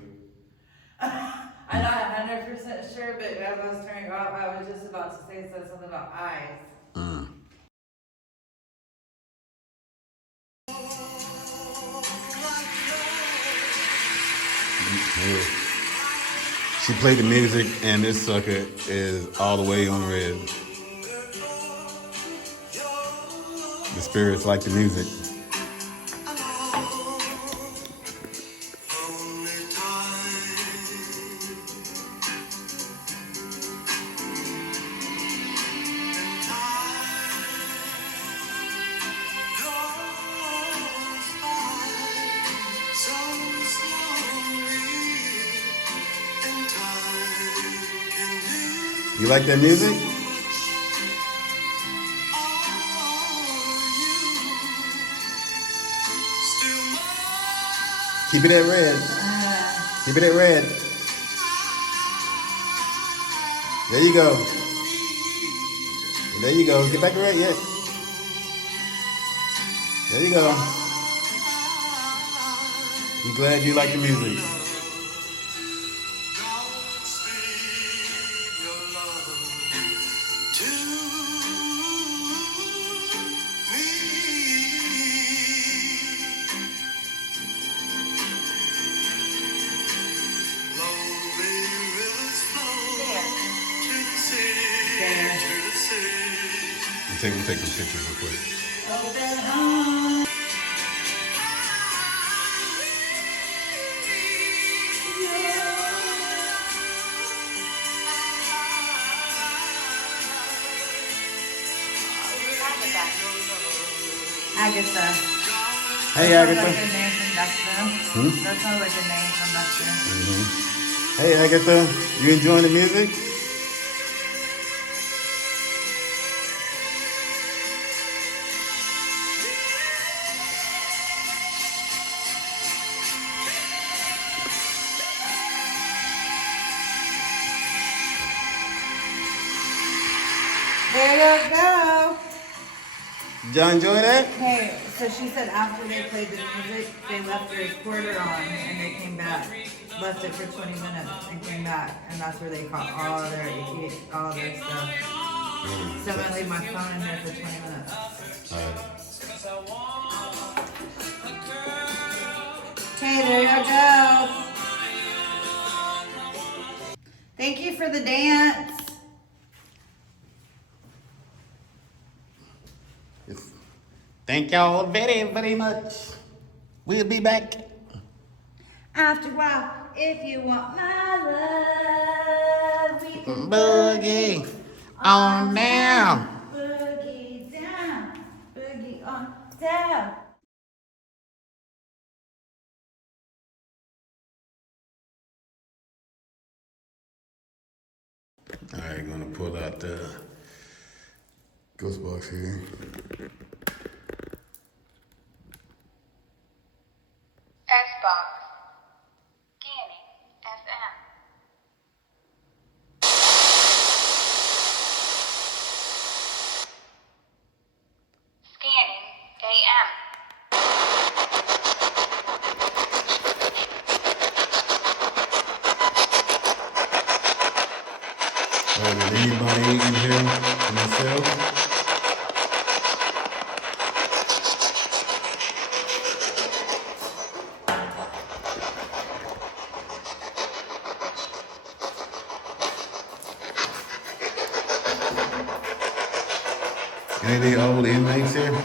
I'm not 100% sure, but as I was turning off, I was just about to say something about eyes. Yeah. She played the music, and this sucker is all the way on red. The spirits like the music. You like that music? Keep it at red. Keep it at red. There you go. There you go. Get back to red. Yeah. There you go. I'm glad you like the music. We'll take some pictures real quick. Agatha. Hey, That Agatha. sounds like a name from Dexter. That sounds like a name from Dexter. Hey, Agatha. You enjoying the music? There you go. Did y'all enjoy that? Hey, so she said after they played the music, they left the recorder on and they came back. Left it for 20 minutes and came back, and that's where they caught all their stuff. So I'm gonna leave my phone in here for 20 minutes. Okay, there you go. Thank you for the dance. Thank y'all very, very much. We'll be back. After a while, if you want my love, we can Boogie on down. boogie down, boogie on down. All right, gonna pull out the ghost box here. S-Box. Scanning. FM. Scanning. AM. Did anybody in here myself? Any of the old inmates here?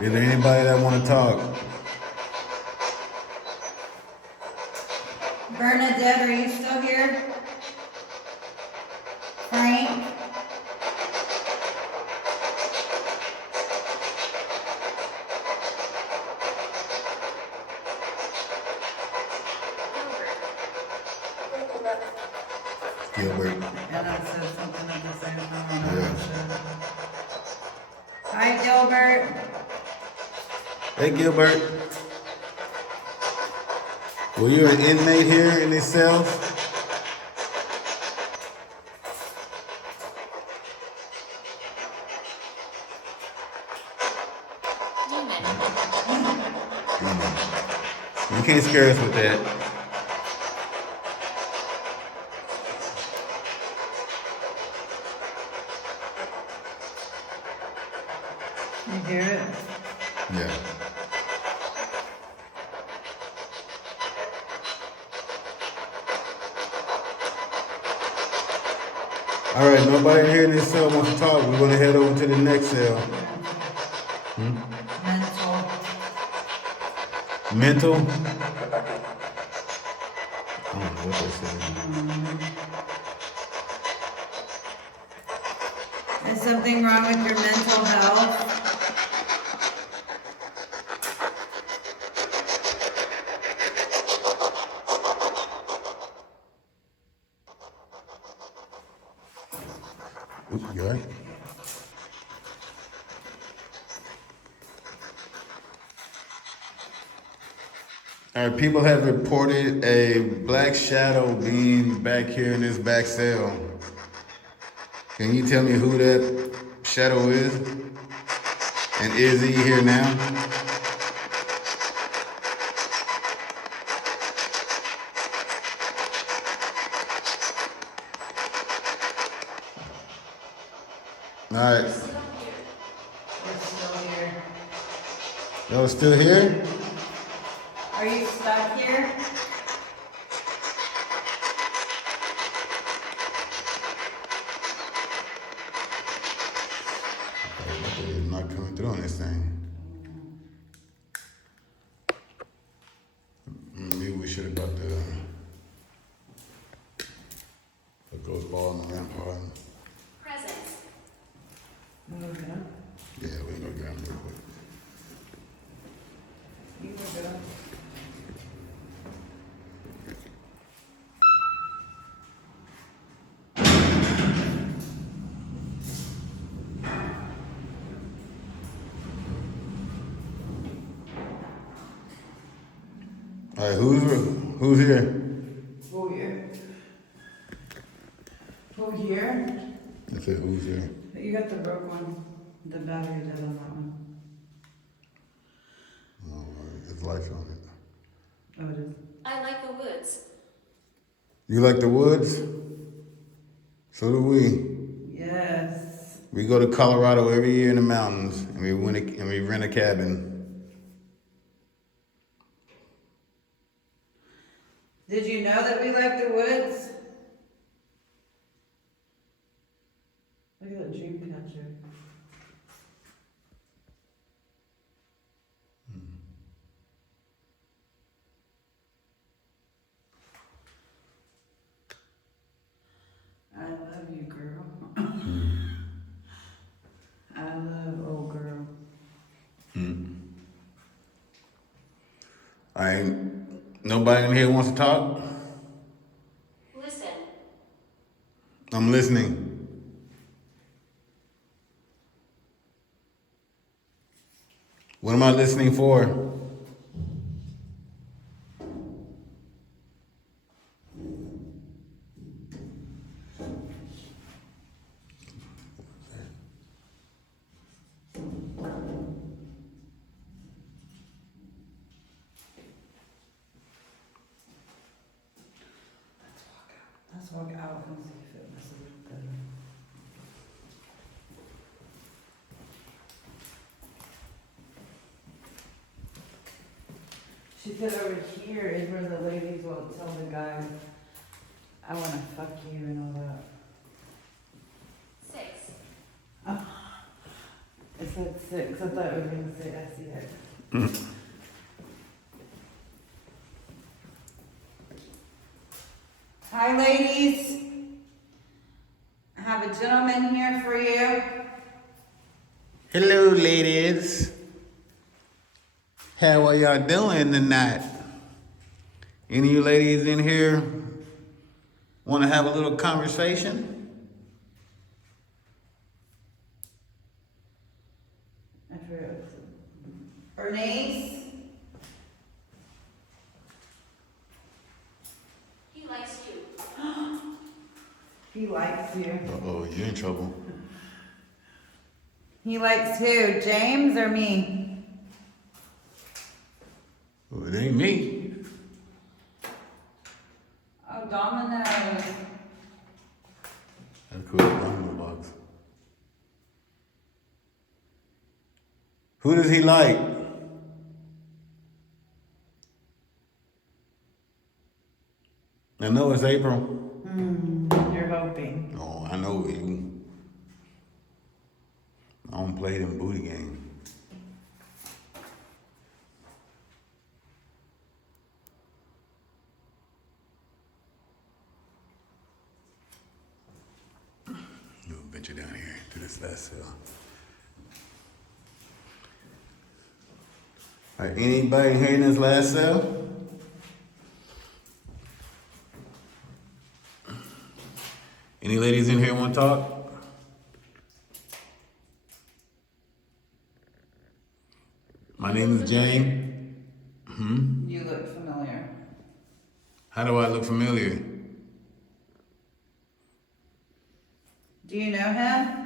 Is there anybody that want to talk? Bernadette, are you still here? Frank? Gilbert. And I said something at the same time. Yeah. Hi, Gilbert. Hey, Gilbert. Were you an inmate here in this cell? You can't scare us with that. You hear it? Yeah. All right, nobody here in this cell wants to talk. We're gonna head over to the next cell. Mental. Mental. I don't know what they said. Is something wrong with your mental health? Oops, you all right? All right, people have reported a black shadow being back here in this back cell. Can you tell me who that shadow is? And is he here now? All right. We're still here. Y'all still here? Are you stuck here? It's not coming through on this thing. Maybe we should have got the ghost ball on the rampart. Present. Move it up. Yeah, we can go grab him real quick. You move it up. All right, who's here? Who here? Who here? I said, who's here? You got the broke one. The battery dead on that one. Oh, there's lights on it. Oh, it is. I like the woods. You like the woods? So do we. Yes. We go to Colorado every year in the mountains, and we rent a cabin. Did you know that we like the woods? Look at that dream catcher. I love you, girl. I love old girl. Nobody in here wants to talk? Listen. I'm listening. What am I listening for? Let's walk out and see if it messes with the... She said over here is where the ladies will tell the guy, I wanna fuck you and all that. 6. It said 6, I thought it was gonna say SEX. Hi ladies. I have a gentleman here for you. Hello, ladies. How are y'all doing tonight? Any of you ladies in here want to have a little conversation? I forgot. Bernice? He likes you. He likes you. Uh-oh, you're in trouble. He likes who? James or me? Well, it ain't me. Who does he like? I know it's April. You're hoping. Oh, I know you. I don't play them booty games. We'll venture down here to this last cell. All right, anybody here in this last cell? Any ladies in here want to talk? My name is James. You look familiar. How do I look familiar? Do you know him?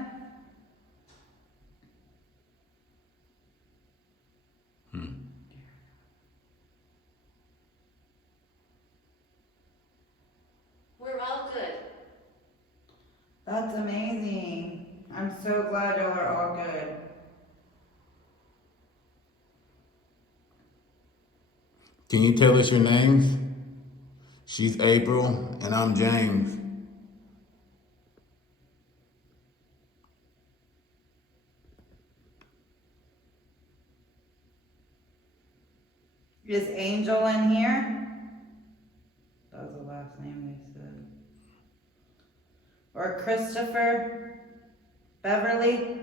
We're all good. That's amazing. I'm so glad y'all are all good. Can you tell us your names? She's April and I'm James. Is Angel in here? That was the last name they said. Or Christopher? Beverly?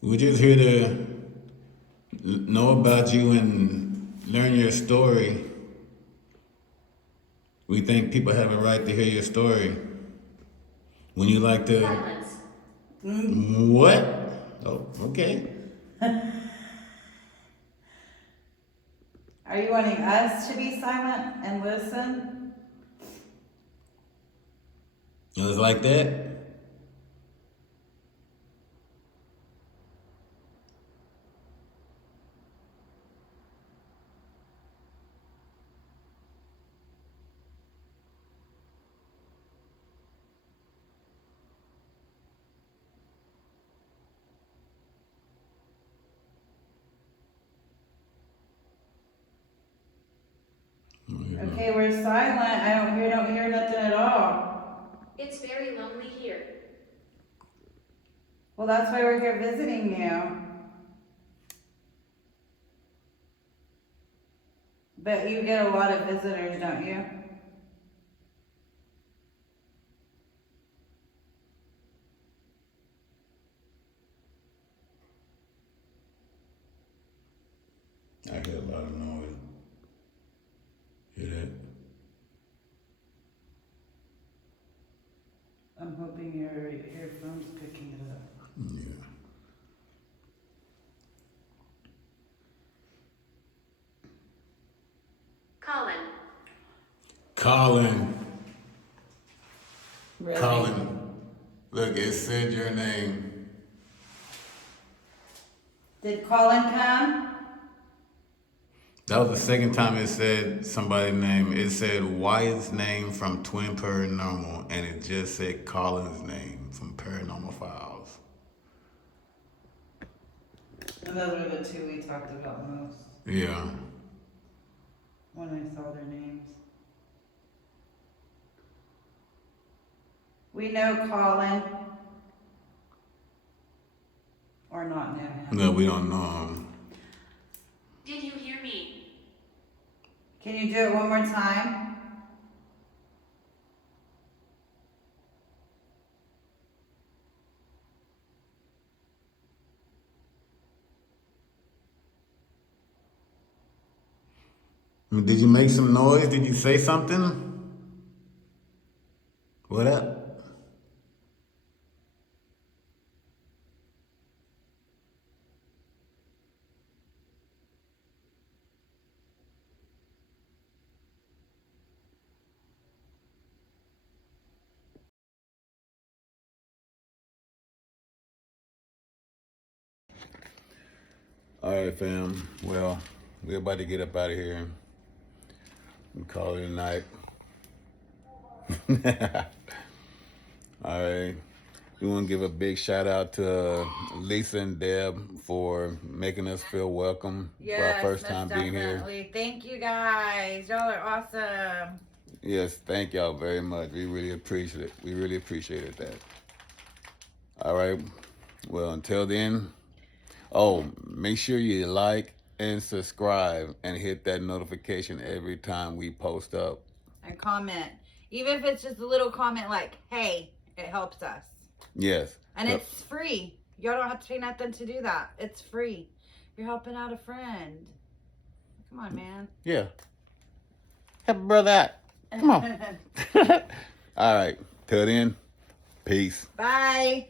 We're just here to know about you and learn your story. We think people have a right to hear your story. When you like to... Silence. What? Oh, okay. Are you wanting us to be silent and listen? It was like that? Okay, we're silent. I don't hear nothing at all. It's very lonely here. Well, that's why we're here visiting you. But you get a lot of visitors, don't you? I hear a lot of noise. Hear that? I'm hoping your phone's picking it up. Yeah. Colin. Colin. Really? Colin. Look, it said your name. Did Colin come? That was the second time it said somebody's name. It said Wyatt's name from Twin Paranormal, and it just said Colin's name from Paranormal Files. And those were the two we talked about most Yeah. when I saw their names. We know Colin. Or not know him. No, we don't know him. Did you hear me? Can you do it one more time? Did you make some noise? Did you say something? What up? All right, fam. Well, we're about to get up out of here and call it a night. All right. We want to give a big shout out to Lisa and Deb for making us feel welcome for our first most time being here. definitely. Thank you guys. Y'all are awesome. Yes, thank y'all very much. We really appreciate it. We really appreciated that. All right. Well, until then, make sure you like and subscribe and hit that notification every time we post up. And comment. Even if it's just a little comment like, hey, it helps us. Yes. And it's free. Y'all don't have to pay nothing to do that. It's free. You're helping out a friend. Come on, man. Yeah. Help a brother out. Come on. All right. Till then, peace. Bye.